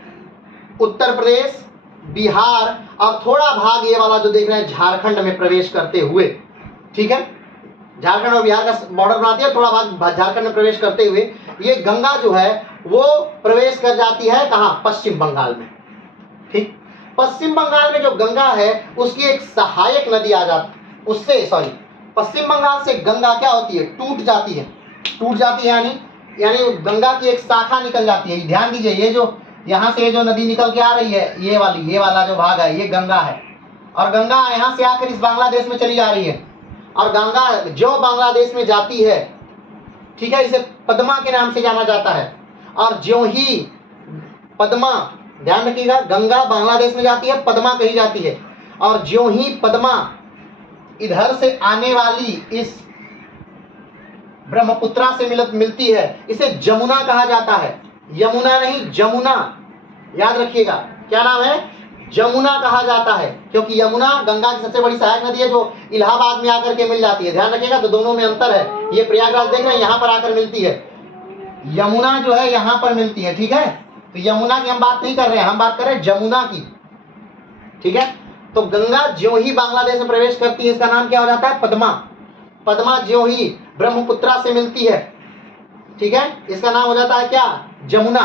उत्तर प्रदेश, बिहार और थोड़ा भाग ये वाला जो देख रहे हैं झारखंड में प्रवेश करते हुए, ठीक है, झारखंड और बिहार का बॉर्डर बनाती है, थोड़ा भाग झारखंड में प्रवेश करते हुए ये गंगा जो है वो प्रवेश कर जाती है कहाँ, पश्चिम बंगाल में। ठीक, पश्चिम बंगाल में जो गंगा है उसकी एक सहायक नदी आ जाती, पश्चिम बंगाल से गंगा क्या होती है, टूट जाती है, यानी गंगा की एक शाखा निकल जाती है। ध्यान दीजिए, ये जो यहाँ से जो नदी निकल के आ रही है, ये वाला जो भाग है ये गंगा है, और गंगा यहाँ से आकर इस बांग्लादेश में चली जा रही है, और गंगा जो बांग्लादेश में जाती है, ठीक है, इसे पद्मा के नाम से जाना जाता है। और ज्यों ही पद्मा, ध्यान रखिएगा, गंगा बांग्लादेश में जाती है, पद्मा कही जाती है, और ज्यों ही पद्मा इधर से आने वाली इस ब्रह्मपुत्रा से मिलती है, इसे जमुना कहा जाता है। यमुना नहीं, जमुना, याद रखिएगा, क्या नाम है, जमुना कहा जाता है, क्योंकि यमुना गंगा की सबसे बड़ी सहायक नदी है जो इलाहाबाद में आकर के मिल जाती है। ध्यान रखिएगा, तो दोनों में अंतर है। ये प्रयागराज देख रहे हैं, यहाँ पर आकर मिलती है, यमुना जो है यहाँ पर मिलती है, ठीक है। तो यमुना की हम बात नहीं कर रहे हैं, हम बात कर रहे हैं जमुना की, ठीक है। तो गंगा ज्यों ही बांग्लादेश में प्रवेश करती है, इसका नाम क्या हो जाता है, पद्मा। पद्मा ज्यों ही ब्रह्मपुत्रा से मिलती है, ठीक है, इसका नाम हो जाता है क्या, जमुना।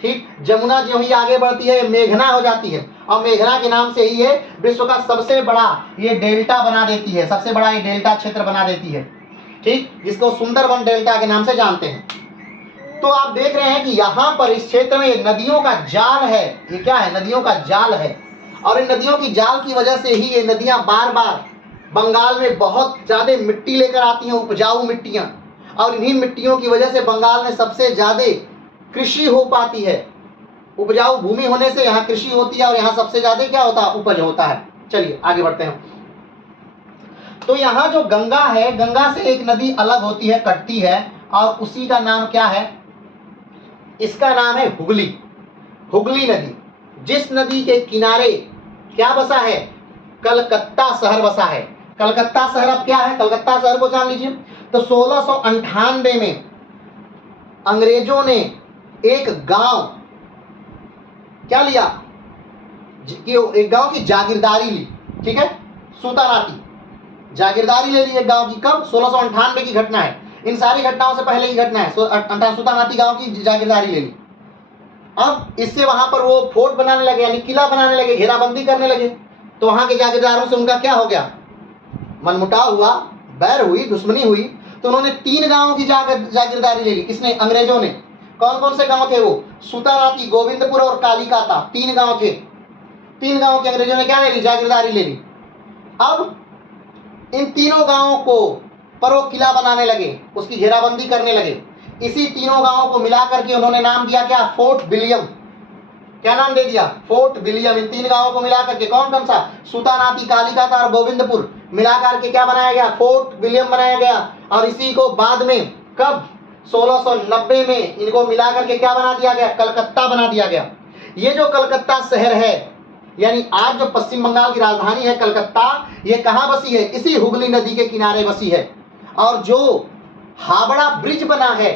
ठीक, जमुना ज्यों ही आगे बढ़ती है मेघना हो जाती है, और मेघना के नाम से ही ये विश्व का सबसे बड़ा ये डेल्टा बना देती है, सबसे बड़ा ये डेल्टा क्षेत्र बना देती है, ठीक, जिसको सुंदरबन डेल्टा के नाम से जानते हैं। तो आप देख रहे हैं कि यहाँ पर इस क्षेत्र में ये नदियों का जाल है, ये क्या है, नदियों का जाल है, और इन नदियों की जाल की वजह से ही ये नदियां बार बार बंगाल में बहुत ज्यादा मिट्टी लेकर आती हैं, उपजाऊ मिट्टियां, और इन्हीं मिट्टियों की वजह से बंगाल में सबसे ज्यादा कृषि हो पाती है। उपजाऊ भूमि होने से यहाँ कृषि होती है, और यहाँ सबसे ज्यादा क्या होता है, उपज होता है। चलिए आगे बढ़ते हैं। तो यहाँ जो गंगा है, गंगा से एक नदी अलग होती है, कटती है, और उसी का नाम क्या है, इसका नाम है हुगली। हुगली नदी, जिस नदी के किनारे क्या बसा है, कलकत्ता शहर बसा है। कलकत्ता शहर अब क्या है, कलकत्ता शहर को जान लीजिए। तो 1698 में अंग्रेजों ने एक गांव क्या लिया, एक गांव की जागीरदारी ली, ठीक है, सूतानाती जागीरदारी ले ली एक गांव की। कब, 1698 की घटना है, इन सारी घटनाओं से पहले की घटना है। सूतानाती गांव की जागीरदारी ले ली। अब इससे वहां पर वो फोर्ट बनाने लगे, यानी किला बनाने लगे, घेराबंदी करने लगे। तो वहां के जागीरदारों से उनका क्या हो गया, मनमुटाव हुआ, बैर हुई, दुश्मनी हुई। तो उन्होंने 3 गांवों की जागीरदारी ले ली। किसने, अंग्रेजों ने। कौन कौन से गांव थे वो, सूतानाती, गोविंदपुर और कालिकाता, 3 गांव थे। 3 गांव के अंग्रेजों ने क्या ले ली, जागीरदारी ले ली। अब इन तीनों गांवों को पर वो किला बनाने लगे, उसकी घेराबंदी करने लगे। इसी तीनों गांवों को मिला करके उन्होंने नाम दिया क्या, फोर्ट विलियम। क्या नाम दे दिया, फोर्ट विलियम। इन 3 गांवों को मिला करके, कौन कौन सा, सूतानाती, कालिकाता और गोविंदपुर, मिला करके क्या बनाया गया, फोर्ट विलियम बनाया गया। और इसी को बाद में कब, 1690 में इनको मिला करके क्या बना दिया गया, कलकत्ता बना दिया गया। ये जो कलकत्ता शहर है, यानी आज जो पश्चिम बंगाल की राजधानी है कलकत्ता, ये कहाँ बसी है, इसी हुगली नदी के किनारे बसी है। और जो हावड़ा ब्रिज बना है,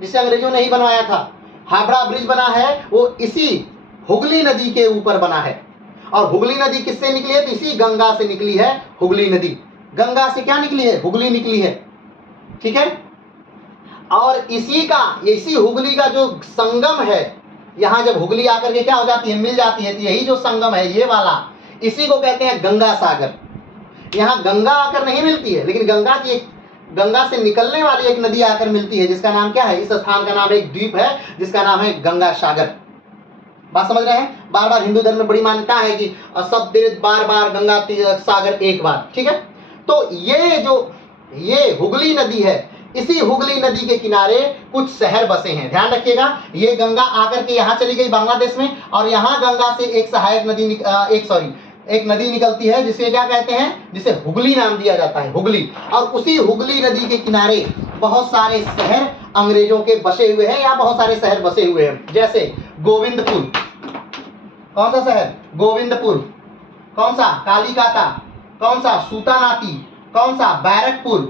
जिसे अंग्रेजों ने ही बनवाया था। हावड़ा ब्रिज बना है वो इसी हुगली नदी के ऊपर बना है। और हुगली नदी किससे निकली है? तो इसी गंगा से निकली है हुगली नदी। गंगा से क्या निकली है? हुगली निकली है। ठीक है। और इसी हुगली का जो संगम है, यहां जब हुगली आकर के क्या हो जाती है? मिल जाती है। तो यही जो संगम है ये वाला, इसी को कहते हैं गंगा सागर। यहाँ गंगा आकर नहीं मिलती है, लेकिन गंगा से निकलने वाली एक नदी आकर मिलती है, जिसका नाम क्या है? इस स्थान का नाम एक द्वीप है जिसका नाम है गंगा सागर। बात समझ रहे हैं? बार बार हिंदू धर्म में बड़ी मान्यता है कि सब तीर्थ बार बार, गंगा सागर एक बार। ठीक है। तो ये हुगली नदी है, इसी हुगली नदी के किनारे कुछ शहर बसे हैं। ध्यान रखिएगा, ये गंगा आकर के यहाँ चली गई बांग्लादेश में, और यहाँ गंगा से एक सहायक नदी एक नदी निकलती है जिसे क्या कहते हैं? जिसे हुगली नाम दिया जाता है, हुगली। और उसी हुगली नदी के किनारे बहुत सारे शहर अंग्रेजों के बसे हुए हैं, या बहुत सारे शहर बसे हुए हैं। जैसे गोविंदपुर, कौन सा शहर? गोविंदपुर। कौन सा? कालीकाता। कौन सा? सूतानाती। कौन सा? बैरकपुर।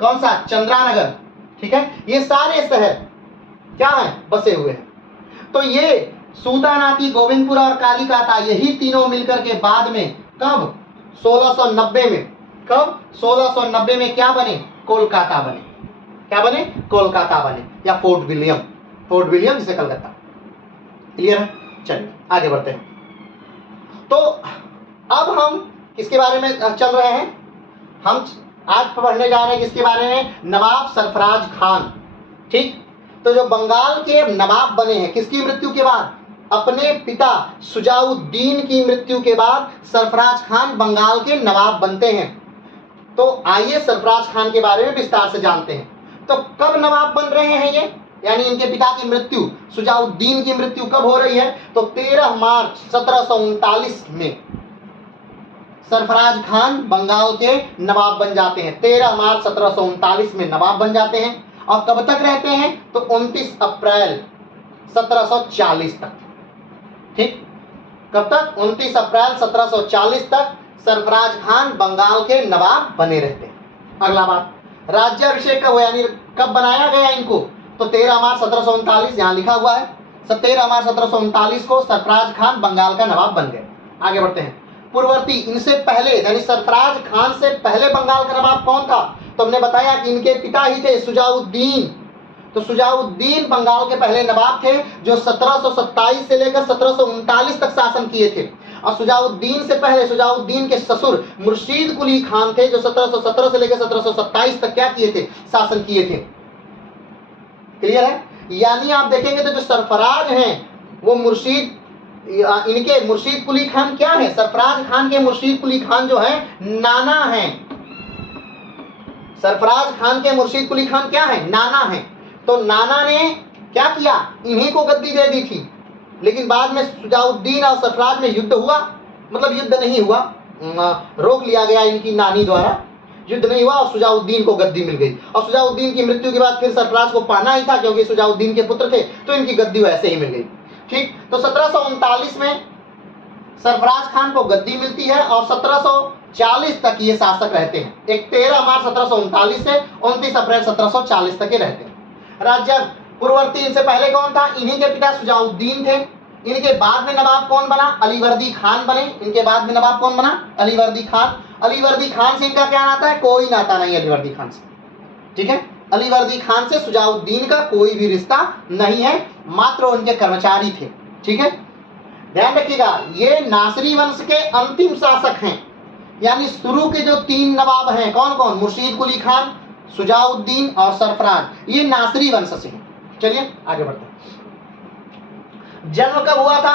कौन सा? चंद्रानगर। ठीक है। ये सारे शहर क्या है? बसे हुए हैं। तो ये सूतानाती, गोविंदपुर और कालीकाता, यही तीनों मिलकर के बाद में कब? 1690 में। कब? 1690 में क्या बने? कोलकाता बने। क्या बने? कोलकाता बने, या फोर्ट विलियम जिसे कलकत्ता। क्लियर है? चलिए आगे बढ़ते हैं। तो अब हम किसके बारे में चल रहे हैं? हम आज पढ़ने जा रहे हैं किसके बारे में? नवाब सरफराज खान। ठीक। तो जो बंगाल के नवाब बने हैं, किसकी मृत्यु के बाद? अपने पिता सुजाउद्दीन की मृत्यु के बाद सरफराज खान बंगाल के नवाब बनते हैं। तो आइए सरफराज खान के बारे में विस्तार से जानते हैं। तो कब नवाब बन रहे हैं ये? यानी इनके पिता की मृत्यु, सुजाउद्दीन की मृत्यु कब हो रही है? तो 13 मार्च 1739 में सरफराज खान बंगाल के नवाब बन जाते हैं। 13 मार्च 1739 में नवाब बन जाते हैं। और कब तक रहते हैं? तो 29 अप्रैल 1740 तक। ठीक। कब तक? 29 अप्रैल 1740 तक सरफराज खान बंगाल के नवाब बने रहते हैं। अगला बात, राज्याभिषेक कब, यानी कब बनाया गया इनको? तो 13 मार्च 1739 यहाँ लिखा हुआ है। 13 मार्च 1739 को सरफराज खान बंगाल का नवाब बन गए। आगे बढ़ते हैं। पूर्ववर्ती, इनसे पहले यानी सरफराज खान से पहले बंगाल का नवाब कौन था? तो हमने बताया कि इनके पिता ही थे सुजाउद्दीन। तो सुजाउद्दीन बंगाल के पहले नवाब थे, जो 1727 से लेकर 1739 तक शासन किए थे। और सुजाउद्दीन से पहले सुजाउद्दीन के ससुर मुर्शीद कुली खान थे, जो 1717 से लेकर 1727 तक क्या किए थे? शासन किए थे। क्लियर है? यानी आप देखेंगे तो जो सरफराज हैं वो इनके मुर्शीद कुली खान क्या है? सरफराज खान के मुर्शीद कुली खान जो है नाना हैं। सरफराज खान के मुर्शीद कुली खान क्या है? नाना हैं। तो नाना ने क्या किया? इन्हीं को गद्दी दे दी थी। लेकिन बाद में सुजाउद्दीन और सरफराज में युद्ध हुआ, मतलब युद्ध नहीं हुआ, रोक लिया गया इनकी नानी द्वारा, युद्ध नहीं हुआ और सुजाउद्दीन को गद्दी मिल गई। और सुजाउद्दीन की मृत्यु के बाद फिर सरफराज को पाना ही था, क्योंकि सुजाउद्दीन के पुत्र थे, तो इनकी गद्दी वैसे ही मिल गई। ठीक। तो 1739 में सरफराज खान को गद्दी मिलती है और 1740 तक ये शासक रहते हैं। 13 मार्च 1739 से 29 अप्रैल 1740 तक ये रहते हैं। राज्य पूर्ववर्ती, इनसे पहले कौन था? इन्हीं के पिता सुजाउद्दीन थे। इनके बाद में नवाब कौन बना? अलीवर्दी खान बने। इनके बाद में नवाब कौन बना? अलीवर्दी खान। अलीवर्दी खान से इनका क्या नाता है? कोई नाता नहीं अलीवर्दी खान से। ठीक है। अलीवर्दी खान से सुजाउद्दीन का कोई भी रिश्ता नहीं है, मात्र उनके कर्मचारी थे। ठीक है। ध्यान रखिएगा, ये नासरी वंश के अंतिम शासक हैं। यानी शुरू के जो 3 नवाब हैं, कौन कौन? मुर्शीद कुली खान, सुजाउद्दीन और सरफराज, ये नासरी वंश से हैं। चलिए आगे बढ़ते हैं। जन्म कब हुआ था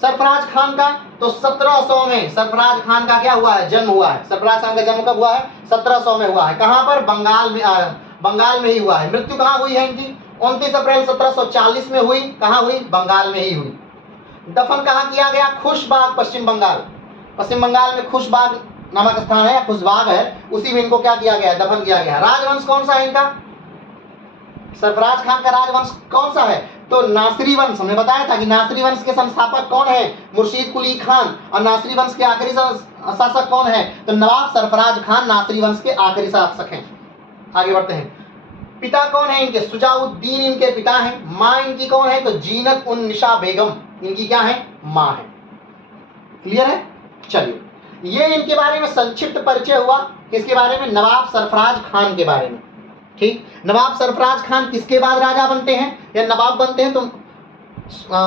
सरफराज खान का? तो 1700 में सरफराज खान का क्या हुआ है? जन्म हुआ है। सरफराज खान का जन्म कब हुआ है? 1700 में हुआ है। कहां पर? बंगाल में ही हुआ है। मृत्यु कहां हुई है इनकी? 29 अप्रैल 1740 में हुई। कहां हुई? बंगाल में ही हुई। दफन कहां किया गया? खुशबाग, पश्चिम बंगाल। पश्चिम बंगाल में खुशबाग नामक स्थान है, खुशबाग है, उसी में इनको क्या किया गया? दफन किया गया। राजवंश कौन सा है इनका? सरफराज खान का राजवंश कौन सा है? तो नासरी वंश। हमने बताया था कि नासरी वंश के संस्थापक कौन है? मुर्शीद कुली खान। और नासरी वंश के आखिरी शासक कौन है? तो नवाब सरफराज खान नासरी वंश के आखिरी शासक हैं। आगे बढ़ते हैं। पिता कौन है इनके? सुजाउद्दीन इनके पिता हैं। माँ इनकी कौन है? तो जीनत उन निशा बेगम इनकी क्या है? माँ है। क्लियर है? चलिए, ये इनके बारे में संक्षिप्त परिचय हुआ। किसके बारे में? नवाब सरफराज खान के बारे में। ठीक, नवाब सरफराज खान किसके बाद राजा बनते हैं या नवाब बनते हैं? तो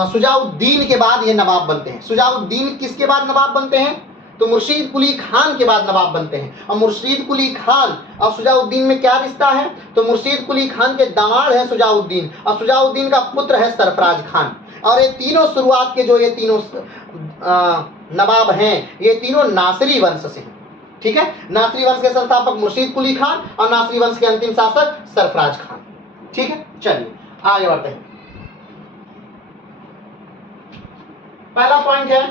सुजाउद्दीन के बाद ये नवाब बनते हैं। सुजाउद्दीन किसके बाद नवाब बनते हैं? तो मुर्शीद कुली खान के बाद नवाब बनते हैं। और मुर्शीद कुली खान और सुजाउद्दीन में क्या रिश्ता है? तो मुर्शीद कुली खान के दामाद है सुजाउद्दीन, और सुजाउद्दीन का पुत्र है सरफराज खान। और ये तीनों शुरुआत के जो ये तीनों नवाब हैं, ये तीनों नासिरी वंश से हैं। ठीक है, नासिरी वंश के संस्थापक मुर्शीद कुली खान और नासिरी वंश के अंतिम शासक सरफराज खान। ठीक है, चलिए आगे बढ़ते हैं। पहला पॉइंट है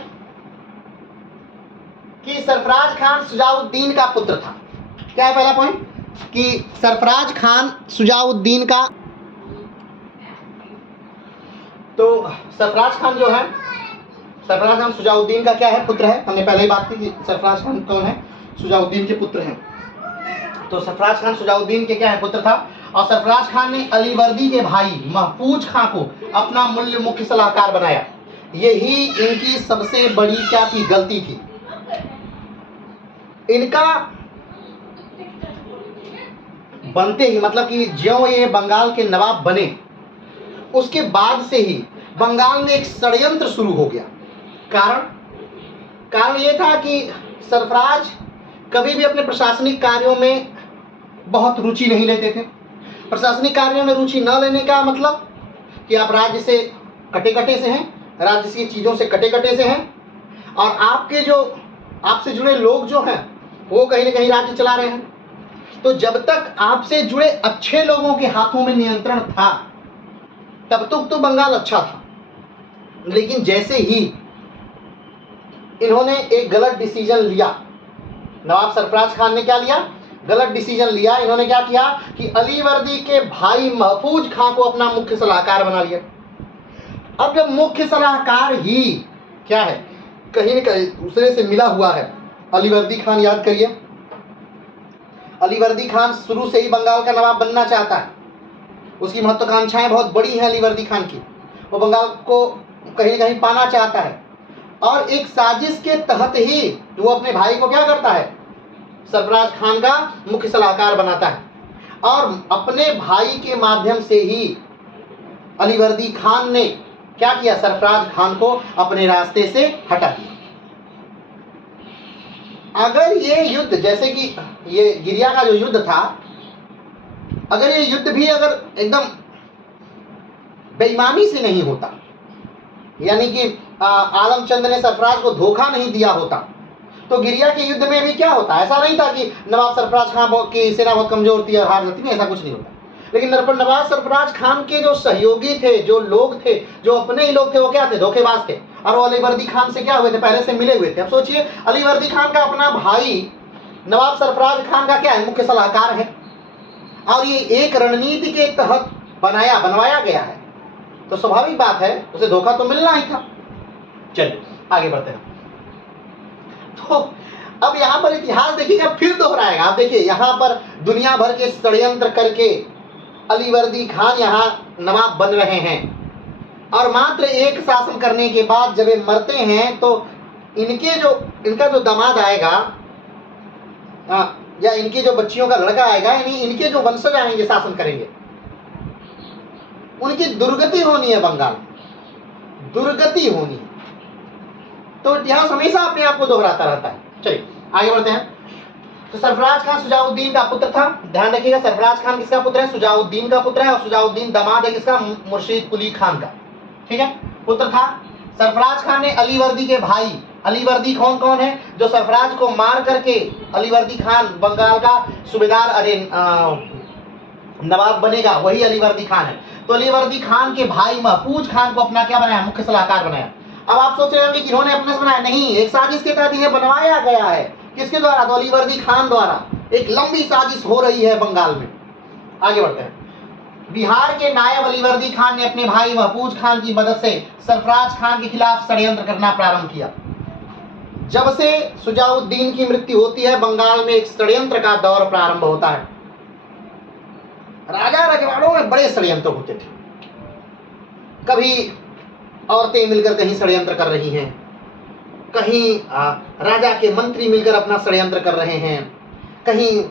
कि सरफराज खान सुजाउद्दीन का पुत्र था। क्या है पहला पॉइंट? कि सरफराज खान सुजाउद्दीन का, तो सरफराज खान जो है, सरफराज खान सुजाउद्दीन का क्या है? पुत्र है। हमने पहले ही बात की कि सरफराज खान कौन है? सुजाउद्दीन के पुत्र हैं। तो सरफराज खान सुजाउद्दीन के क्या है? पुत्र था। और सरफराज खान ने अलीवर्दी के भाई महफूज खां को अपना मुख्य सलाहकार बनाया। यही इनकी सबसे बड़ी क्या थी? गलती थी। इनका बनते ही, मतलब कि ज्यों ये बंगाल के नवाब बने, उसके बाद से ही बंगाल में एक षड्यंत्र शुरू हो गया। कारण ये था कि सरफराज कभी भी अपने प्रशासनिक कार्यों में बहुत रुचि नहीं लेते थे। प्रशासनिक कार्यों में रुचि न लेने का मतलब कि आप राज्य से कटे से हैं, राज्य की चीज़ों से कटे से हैं, और आपके जो आपसे जुड़े लोग जो हैं वो कहीं ना कहीं राज्य चला रहे हैं। तो जब तक आपसे जुड़े अच्छे लोगों के हाथों में नियंत्रण था, तब तक तो बंगाल अच्छा था। लेकिन जैसे ही इन्होंने एक गलत डिसीजन लिया, नवाब सरफराज खान ने क्या लिया? गलत डिसीजन लिया। इन्होंने क्या किया कि अलीवर्दी के भाई महफूज खां को अपना मुख्य सलाहकार बना लिया। अब जब मुख्य सलाहकार ही क्या है? कहीं न कहीं दूसरे से मिला हुआ है। अलीवर्दी खान, याद करिए, अलीवर्दी खान शुरू से ही बंगाल का नवाब बनना चाहता है। उसकी महत्वाकांक्षाएं बहुत बड़ी हैं अलीवर्दी खान की। वो बंगाल को कहीं न कहीं पाना चाहता है, और एक साजिश के तहत ही वो अपने भाई को क्या करता है? सरफराज खान का मुख्य सलाहकार बनाता है, और अपने भाई के माध्यम से ही अलीवर्दी खान ने क्या किया? सरफराज खान को अपने रास्ते से हटा दिया। अगर ये युद्ध, जैसे कि ये गिरिया का जो युद्ध था, अगर ये युद्ध भी अगर एकदम बेईमानी से नहीं होता, यानी कि आलमचंद ने सरफराज को धोखा नहीं दिया होता, तो गिरिया के युद्ध में भी क्या होता? ऐसा नहीं था कि नवाब सरफराज खान की सेना बहुत कमजोर थी और हार जाती, नहीं, ऐसा कुछ नहीं होता। लेकिन नवाब सरफराज खान के जो सहयोगी थे, जो लोग थे, जो अपने ही लोग थे, वो क्या थे? धोखेबाज थे। और वो अलीवर्दी खान से क्या हुए थे? पहले से मिले हुए थे। अब सोचिए, अलीवर्दी खान का अपना भाई नवाब सरफराज खान का क्या है? मुख्य सलाहकार है, और ये एक रणनीति के तहत बनवाया गया है, तो स्वाभाविक बात है उसे धोखा तो मिलना ही था। चलिए आगे बढ़ते हैं। तो अब यहाँ पर इतिहास देखिएगा, फिर दोहराएगा। आप देखिए, यहाँ पर दुनिया भर के षड्यंत्र करके अलीवर्दी खान यहाँ नवाब बन रहे हैं, और मात्र एक शासन करने के बाद जब ये मरते हैं, तो इनका जो दामाद आएगा, या इनकी जो बच्चियों का लड़का आएगा, यानी इनके जो वंशज आएंगे, शासन करेंगे, उनकी दुर्गति होनी है। बंगाल दुर्गति होनी है। तो इतिहास हमेशा अपने आप को दोहराता रहता है। चलिए आगे बढ़ते हैं। तो सरफराज खान सुजाउद्दीन का पुत्र था। ध्यान रखिएगा, सरफराज खान किसका पुत्र है? सुजाउद्दीन का पुत्र है, और सुजाउद्दीन दामाद है किसका? मुर्शीद कुली खान का। ठीक है, पुत्र था। सरफराज खान ने अलीवर्दी के भाई, अलीवर्दी कौन है? जो सरफराज को मार करके अलीवर्दी खान बंगाल का सूबेदार, अरे नवाब बनेगा, वही अलीवर्दी खान है। तो अलीवर्दी खान के भाई महफूज खान को अपना क्या बनाया? मुख्य सलाहकार बनाया। अब आप सोच रहे होंगे कि इन्होंने अपने से बनाया? नहीं, एक साजिश के तहत इन्हें बनवाया गया है। किसके द्वारा? तो अलीवर्दी खान द्वारा। एक लंबी साजिश हो रही है बंगाल में। आगे बढ़ते हैं। बिहार के नायब अलीवर्दी खान ने अपने भाई महफूज खान की मदद से सरफराज खान के खिलाफ षड्यंत्र करना प्रारंभ किया। जब से सुजाउद्दीन की मृत्यु होती है, बंगाल में एक षड्यंत्र का दौर प्रारंभ होता है। राजा रजवाड़ों में बड़े षड्यंत्र होते थे। कभी औरतें मिलकर कहीं षड्यंत्र कर रही हैं, कहीं राजा के मंत्री मिलकर अपना षड्यंत्र कर रहे हैं, कहीं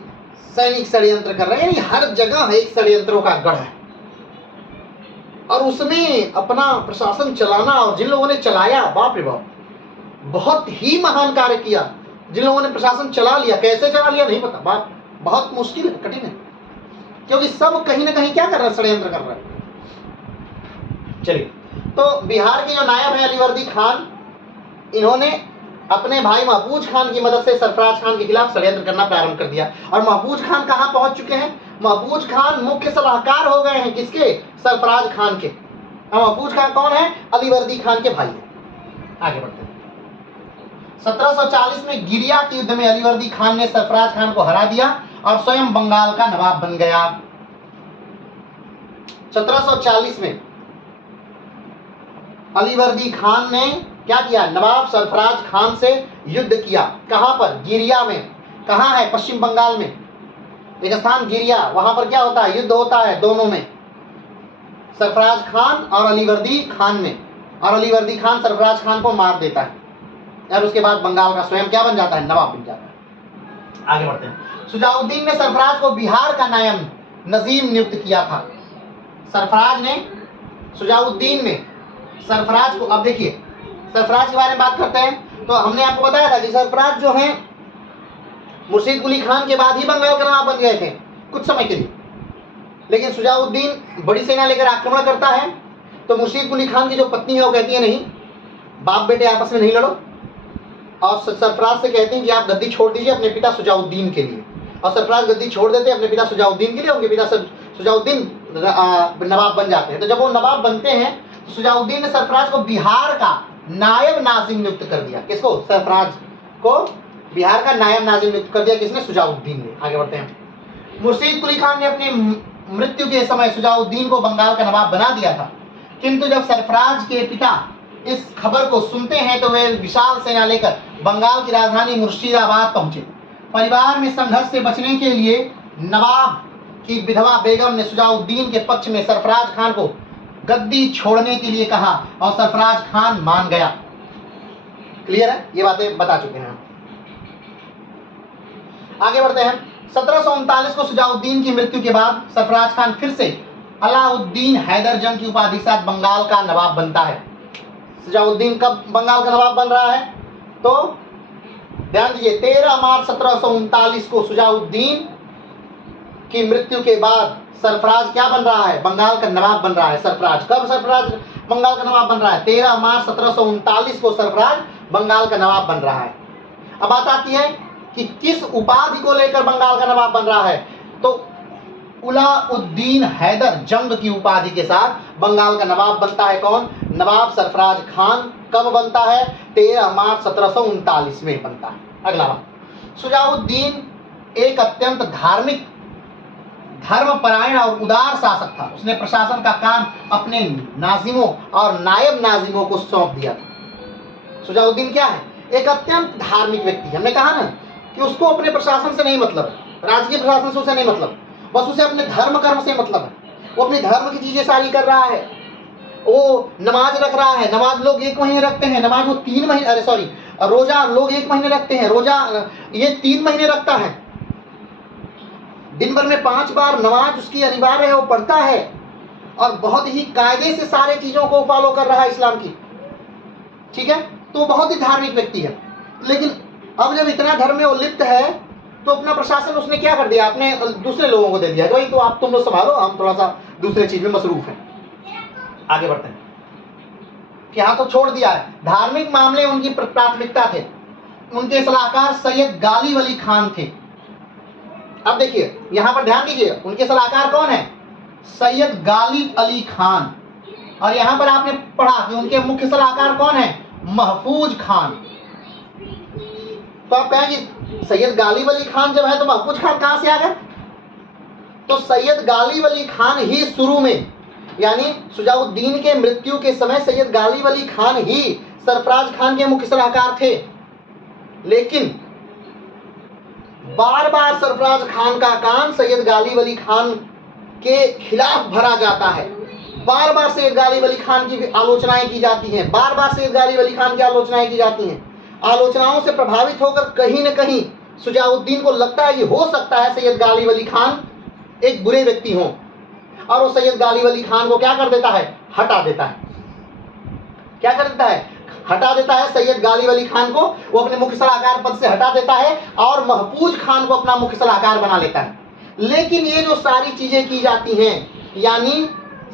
सैनिक षड्यंत्र कर रहे हैं, यानी हर जगह एक षड्यंत्रों का गढ़ है। और उसमें अपना प्रशासन चलाना, और जिन लोगों ने चलाया, बाप रे बाप, बहुत ही महान कार्य किया। जिन लोगों ने प्रशासन चला लिया, कैसे चला लिया नहीं पता, बात बहुत मुश्किल है, कठिन है, क्योंकि सब कहीं ना कहीं क्या कर रहे हैं, षड्यंत्र कर रहे हैं। चलिए, तो बिहार के जो नायब है अलीवर्दी खान, इन्होंने अपने भाई महफूज खान की मदद से सरफराज खान के खिलाफ षड्यंत्र करना प्रारंभ कर दिया। और महफूज खान कहां पहुंच चुके हैं? महफूज खान मुख्य सलाहकार हो गए हैं, किसके? सरफराज खान के। महफूज खान कौन है? अलीवर्दी खान के भाई हैं। आगे बढ़ते हैं। 1740 में गिरिया के युद्ध में अलीवर्दी खान ने सरफराज खान को हरा दिया और स्वयं बंगाल का नवाब बन गया। 1740 में अलीवर्दी खान ने क्या किया? नवाब सरफराज खान से युद्ध किया। कहां पर? गिरिया में। कहां है? पश्चिम बंगाल में एक स्थान गिरिया, वहां पर क्या होता है? युद्ध होता है दोनों में, सरफराज खान और अलीवर्दी खान में। और अलीवर्दी खान सरफराज खान को मार देता है, और उसके बाद बंगाल का स्वयं क्या बन जाता है? नवाब बन जाता है। आगे बढ़ते हैं। सुजाउद्दीन ने सरफराज को बिहार का नायब नजीम नियुक्त किया था। सरफराज ने, सुजाउद्दीन ने सरफराज को, अब देखिए सरफराज के बारे में बात करते हैं, तो हमने आपको बताया था कि सरफराज जो हैं मुर्शीद कुली खान के बाद ही बंगाल का नवाब बन गए थे कुछ समय के लिए। लेकिन सुजाउद्दीन बड़ी सेना लेकर आक्रमण करता है, तो मुर्शीद कुली खान की जो पत्नी है वो कहती है नहीं, बाप बेटे आपस में नहीं लड़ो, और सरफराज से कहते हैं कि आप गद्दी छोड़ दीजिए अपने पिता सुजाउद्दीन के लिए। और सरफराज गद्दी छोड़ देते हैं अपने पिता सुजाउद्दीन के लिए, उनके पिता सुजाउद्दीन नवाब बन जाते हैं। तो जब वो नवाब बनते हैं तो सुजाउद्दीन ने सरफराज को बिहार का नायब नाजिम नियुक्त कर दिया। किसको? सरफराज को बिहार का नायब नाजिम नियुक्त कर दिया। किसने? सुजाउद्दीन ने। आगे बढ़ते हैं। मुर्शीद कुली खान ने अपनी मृत्यु के समय सुजाउद्दीन को बंगाल का नवाब बना दिया था, किंतु जब सरफराज के पिता इस खबर को सुनते हैं तो वे विशाल सेना लेकर बंगाल की राजधानी मुर्शिदाबाद पहुंचे। परिवार में संघर्ष से बचने के लिए नवाब की विधवा बेगम ने सुजाउद्दीन के पक्ष में सरफराज खान को गद्दी छोड़ने के लिए कहा और सरफराज खान मान गया। क्लियर है? ये बातें बता चुके हैं हम। आगे बढ़ते हैं। 1739 को सुजाउद्दीन की मृत्यु के बाद सरफराज खान फिर से अलाउद्दीन हैदर जंग की उपाधि के साथ बंगाल का नवाब बनता है। सुजाउद्दीन कब बंगाल का नवाब बन रहा है? तो ध्यान दीजिए, 13 मार्च 1739 को सुजाउद्दीन की मृत्यु के बाद सरफराज क्या बन रहा है? बंगाल का नवाब बन रहा है। सरफराज कब सरफराज बंगाल का नवाब बन रहा है? 13 मार्च 1739 को सरफराज बंगाल का नवाब बन रहा है। अब बात आती है कि किस उपाधि को लेकर बंगाल का नवाब बन रहा है? तो अलाउद्दीन हैदर जंग की उपाधि के साथ बंगाल का नवाब बनता है। कौन? नवाब सरफराज खान। कब बनता है? 13 मार्च 1739 में बनता है। अगला बात, सुजाउद्दीन एक अत्यंत धार्मिक, धर्मपरायण और उदार शासक था। उसने प्रशासन का काम अपने नाजिमों और नायब नाजिमों को सौंप दिया था। सुजाउद्दीन क्या है? एक अत्यंत धार्मिक व्यक्ति। हमने कहा ना कि उसको अपने प्रशासन से नहीं मतलब है, राजकीय प्रशासन से उसे नहीं मतलब, बस उसे अपने धर्म कर्म से मतलब है। वो अपने धर्म की चीजें सारी कर रहा है। वो नमाज रख रहा है, नमाज लोग 1 महीने रखते हैं, नमाज वो 3 महीने, अरे सॉरी, रोजा लोग 1 महीने रखते हैं, रोजा ये 3 महीने रखता है। दिन भर में 5 बार नमाज उसकी अनिवार्य है, वो पढ़ता है, और बहुत ही कायदे से सारे चीजों को फॉलो कर रहा है इस्लाम की। ठीक है, तो बहुत ही धार्मिक व्यक्ति है। लेकिन अब जब इतना धर्म में वो लिप्त है तो अपना प्रशासन उसने क्या कर दिया? अपने दूसरे लोगों को दे दिया, भाई तो आप तुम लोग संभालो, हम थोड़ा सा दूसरे चीज में मसरूफ हैं। आगे बढ़ते हैं। क्या तो छोड़ दिया है, धार्मिक मामले उनकी प्राथमिकता थे। उनके सलाहकार सैयद गालिब अली खान थे। अब देखिए यहां पर ध्यान दीजिए, उनके सलाहकार कौन है? सैयद गालिब अली खान। और यहां पर आपने पढ़ा कि उनके मुख्य सलाहकार कौन है? महफूज खान। तो आप कहेंगे सैयद गालिब अली खान जब है तो महफूज खान कहां से आ गए? तो सैयद गालिब अली खान ही शुरू में, यानी सुजाउद्दीन के मृत्यु के समय सैयद गालिब अली खान ही सरफराज खान के मुख्य सलाहकार थे। लेकिन बार बार सरफराज खान का कान सैयद गालिब अली खान के खिलाफ भरा जाता है। बार बार सैयद गालिब अली खान की आलोचनाएं की जाती हैं, बार बार सैयद गालिब अली खान की आलोचनाएं की जाती हैं। आलोचनाओं से प्रभावित होकर कहीं न कहीं शुजाउद्दीन को लगता है कि हो सकता है सैयद गालिब अली खान एक बुरे व्यक्ति हों, और वो सैयद गालिब अली खान को क्या कर देता है, हटा देता है। क्या कर देता है, हटा देता है। सैयद गालिब अली खान को वो अपने मुख्य सलाहकार पद से हटा देता है और महफूज खान को अपना मुख्य सलाहकार बना लेता है। लेकिन ये जो सारी चीजें की जाती हैं, यानी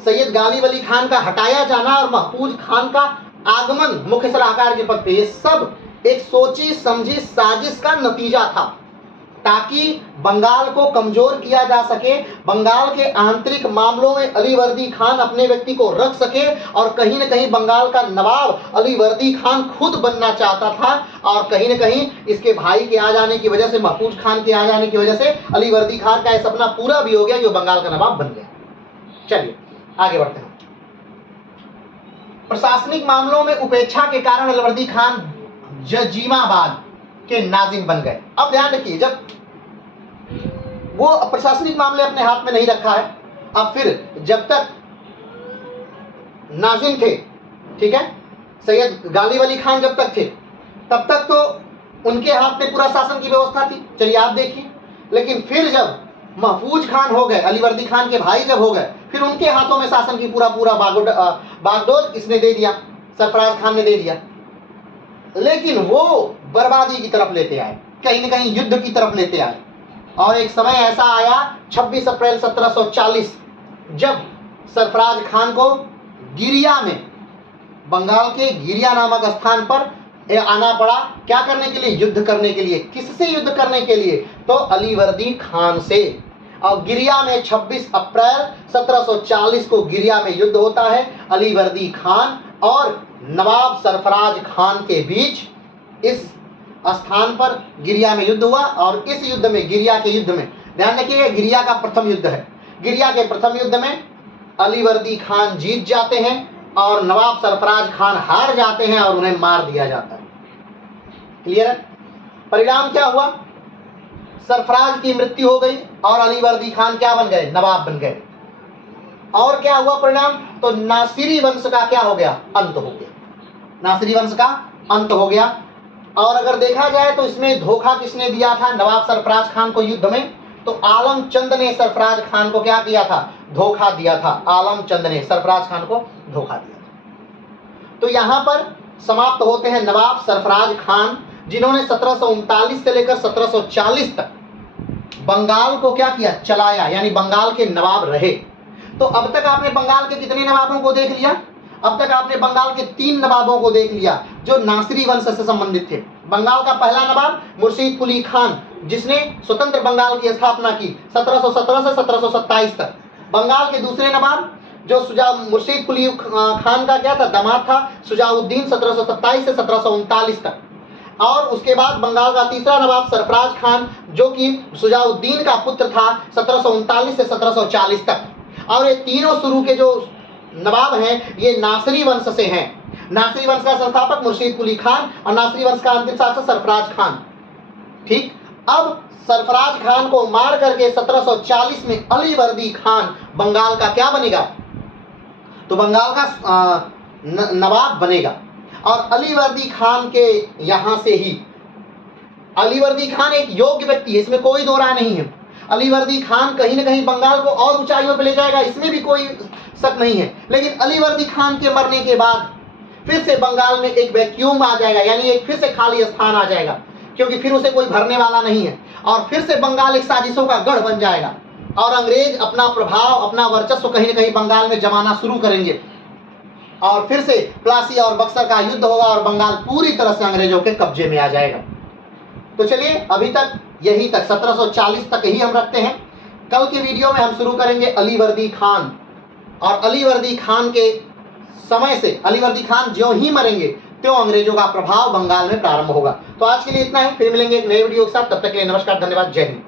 सैयद गालिब अली खान का हटाया जाना और महफूज खान का आगमन मुख्य सलाहकार के पद पे, ये सब एक सोची समझी साजिश का नतीजा था, ताकि बंगाल को कमजोर किया जा सके, बंगाल के आंतरिक मामलों में अली वर्दी खान अपने व्यक्ति को रख सके, और कहीं न कहीं बंगाल का नवाब अली वर्दी खान खुद बनना चाहता था, और कहीं न कहीं इसके भाई के आ जाने की वजह से, महफूज खान के आ जाने की वजह से अली वर्दी खान का यह सपना पूरा भी हो गया कि वो बंगाल का नवाब बन गया। चलिए आगे बढ़ते हैं। प्रशासनिक मामलों में उपेक्षा के कारण अलवर्दी खान जजीमाबाद के नाजिम बन गए। अब ध्यान रखिए, जब वो प्रशासनिक मामले अपने हाथ में नहीं रखा है, अब फिर जब तक नाजिम थे, ठीक है, सैयद गालिब अली खान जब तक थे, तब तक तो उनके हाथ में पूरा शासन की व्यवस्था थी। चलिए आप देखिए, लेकिन फिर जब महफूज खान हो गए, अली वर्दी खान के भाई जब हो गए, फिर उनके हाथों में शासन की पूरा बागडोर किसने दे दिया, सरफराज खान ने दे दिया। लेकिन वो बर्बादी की तरफ लेते आए, कहीं न कहीं युद्ध की तरफ लेते आए, और एक समय ऐसा आया 26 अप्रैल 1740, जब सरफराज खान को गिरिया में, बंगाल के गिरिया नामक स्थान पर आना पड़ा। क्या करने के लिए, युद्ध करने के लिए। किससे युद्ध करने के लिए, तो अली वर्दी खान से। और गिरिया में 26 अप्रैल 1740 को गिरिया में युद्ध होता है। अली वर्दी खान और नवाब सरफराज खान के बीच इस स्थान पर गिरिया में युद्ध हुआ, और इस युद्ध में, गिरिया के युद्ध में, ध्यान रखिएगा, गिरिया का प्रथम युद्ध है। गिरिया के प्रथम युद्ध में अली वर्दी खान जीत जाते हैं और नवाब सरफराज खान हार जाते हैं और उन्हें मार दिया जाता है। क्लियर है? परिणाम क्या हुआ, सरफराज की मृत्यु हो गई और अली वर्दी खान क्या बन गए, नवाब बन गए। और क्या हुआ परिणाम, तो नासिरी वंश का क्या हो गया, अंत हो गया। नासिरी वंश का अंत हो गया। और अगर देखा जाए तो इसमें धोखा किसने दिया था नवाब सरफराज खान को युद्ध में, तो आलम चंद ने सरफराज खान को क्या किया था, धोखा दिया था। आलम चंद ने सरफराज खान को धोखा दिया था। तो यहां पर समाप्त होते हैं नवाब सरफराज खान, जिन्होंने 1739 से लेकर 1740 तक बंगाल को क्या किया, चलाया, यानी बंगाल के नवाब रहे। तो अब तक आपने बंगाल के कितने नवाबों को देख लिया, अब तक आपने बंगाल के 3 नवाबों को देख लिया जो नासिरी वंश से संबंधित थे। बंगाल का पहला नवाब मुर्शीद कुली खान, जिसने स्वतंत्र बंगाल की स्थापना की 1717 से 1727 तक। बंगाल के दूसरे नवाब जो मुर्शीद कुली खान का क्या था, दामाद था, शुजाउद्दीन 1727 से 1739 तक। और उसके बाद बंगाल का तीसरा नवाब सरफराज खान, जो कि शुजाउद्दीन का पुत्र था, 1739 से 1740 तक। और ये तीनों शुरू के जो नवाब हैं ये नासिरी वंश से हैं। नासिरी वंश का संस्थापक मुर्शीद कुली खान और नासिरी वंश का अंतिम शासक सरफराज खान। ठीक, अब सरफराज खान को मार करके 1740 में अली वर्दी खान बंगाल का क्या बनेगा, तो बंगाल का नवाब बनेगा। और अली वर्दी खान के यहां से ही, अली वर्दी खान एक योग्य व्यक्ति है, इसमें कोई दो राय नहीं है। अली वर्दी खान कहीं न कहीं बंगाल को और ऊंचाइयों पर ले जाएगा, इसमें भी कोई शक नहीं है। लेकिन अली वर्दी खान के मरने के बाद फिर से बंगाल में एक वैक्यूम आ जाएगा, यानी एक फिर से खाली स्थान आ जाएगा, क्योंकि फिर उसे कोई भरने वाला नहीं है। और फिर से बंगाल एक साजिशों का गढ़ बन जाएगा और अंग्रेज अपना प्रभाव, अपना वर्चस्व कहीं न कहीं बंगाल में जमाना शुरू करेंगे। और फिर से प्लासी और बक्सर का युद्ध होगा और बंगाल पूरी तरह से अंग्रेजों के कब्जे में आ जाएगा। तो चलिए अभी तक यही तक 1740 तक ही हम रखते हैं। कल के वीडियो में हम शुरू करेंगे अली वर्दी खान, और अली वर्दी खान के समय से, अली वर्दी खान ज्यों ही मरेंगे त्यों अंग्रेजों का प्रभाव बंगाल में प्रारंभ होगा। तो आज के लिए इतना है, फिर मिलेंगे एक नए वीडियो के साथ। तब तक के लिए नमस्कार, धन्यवाद, जय हिंद।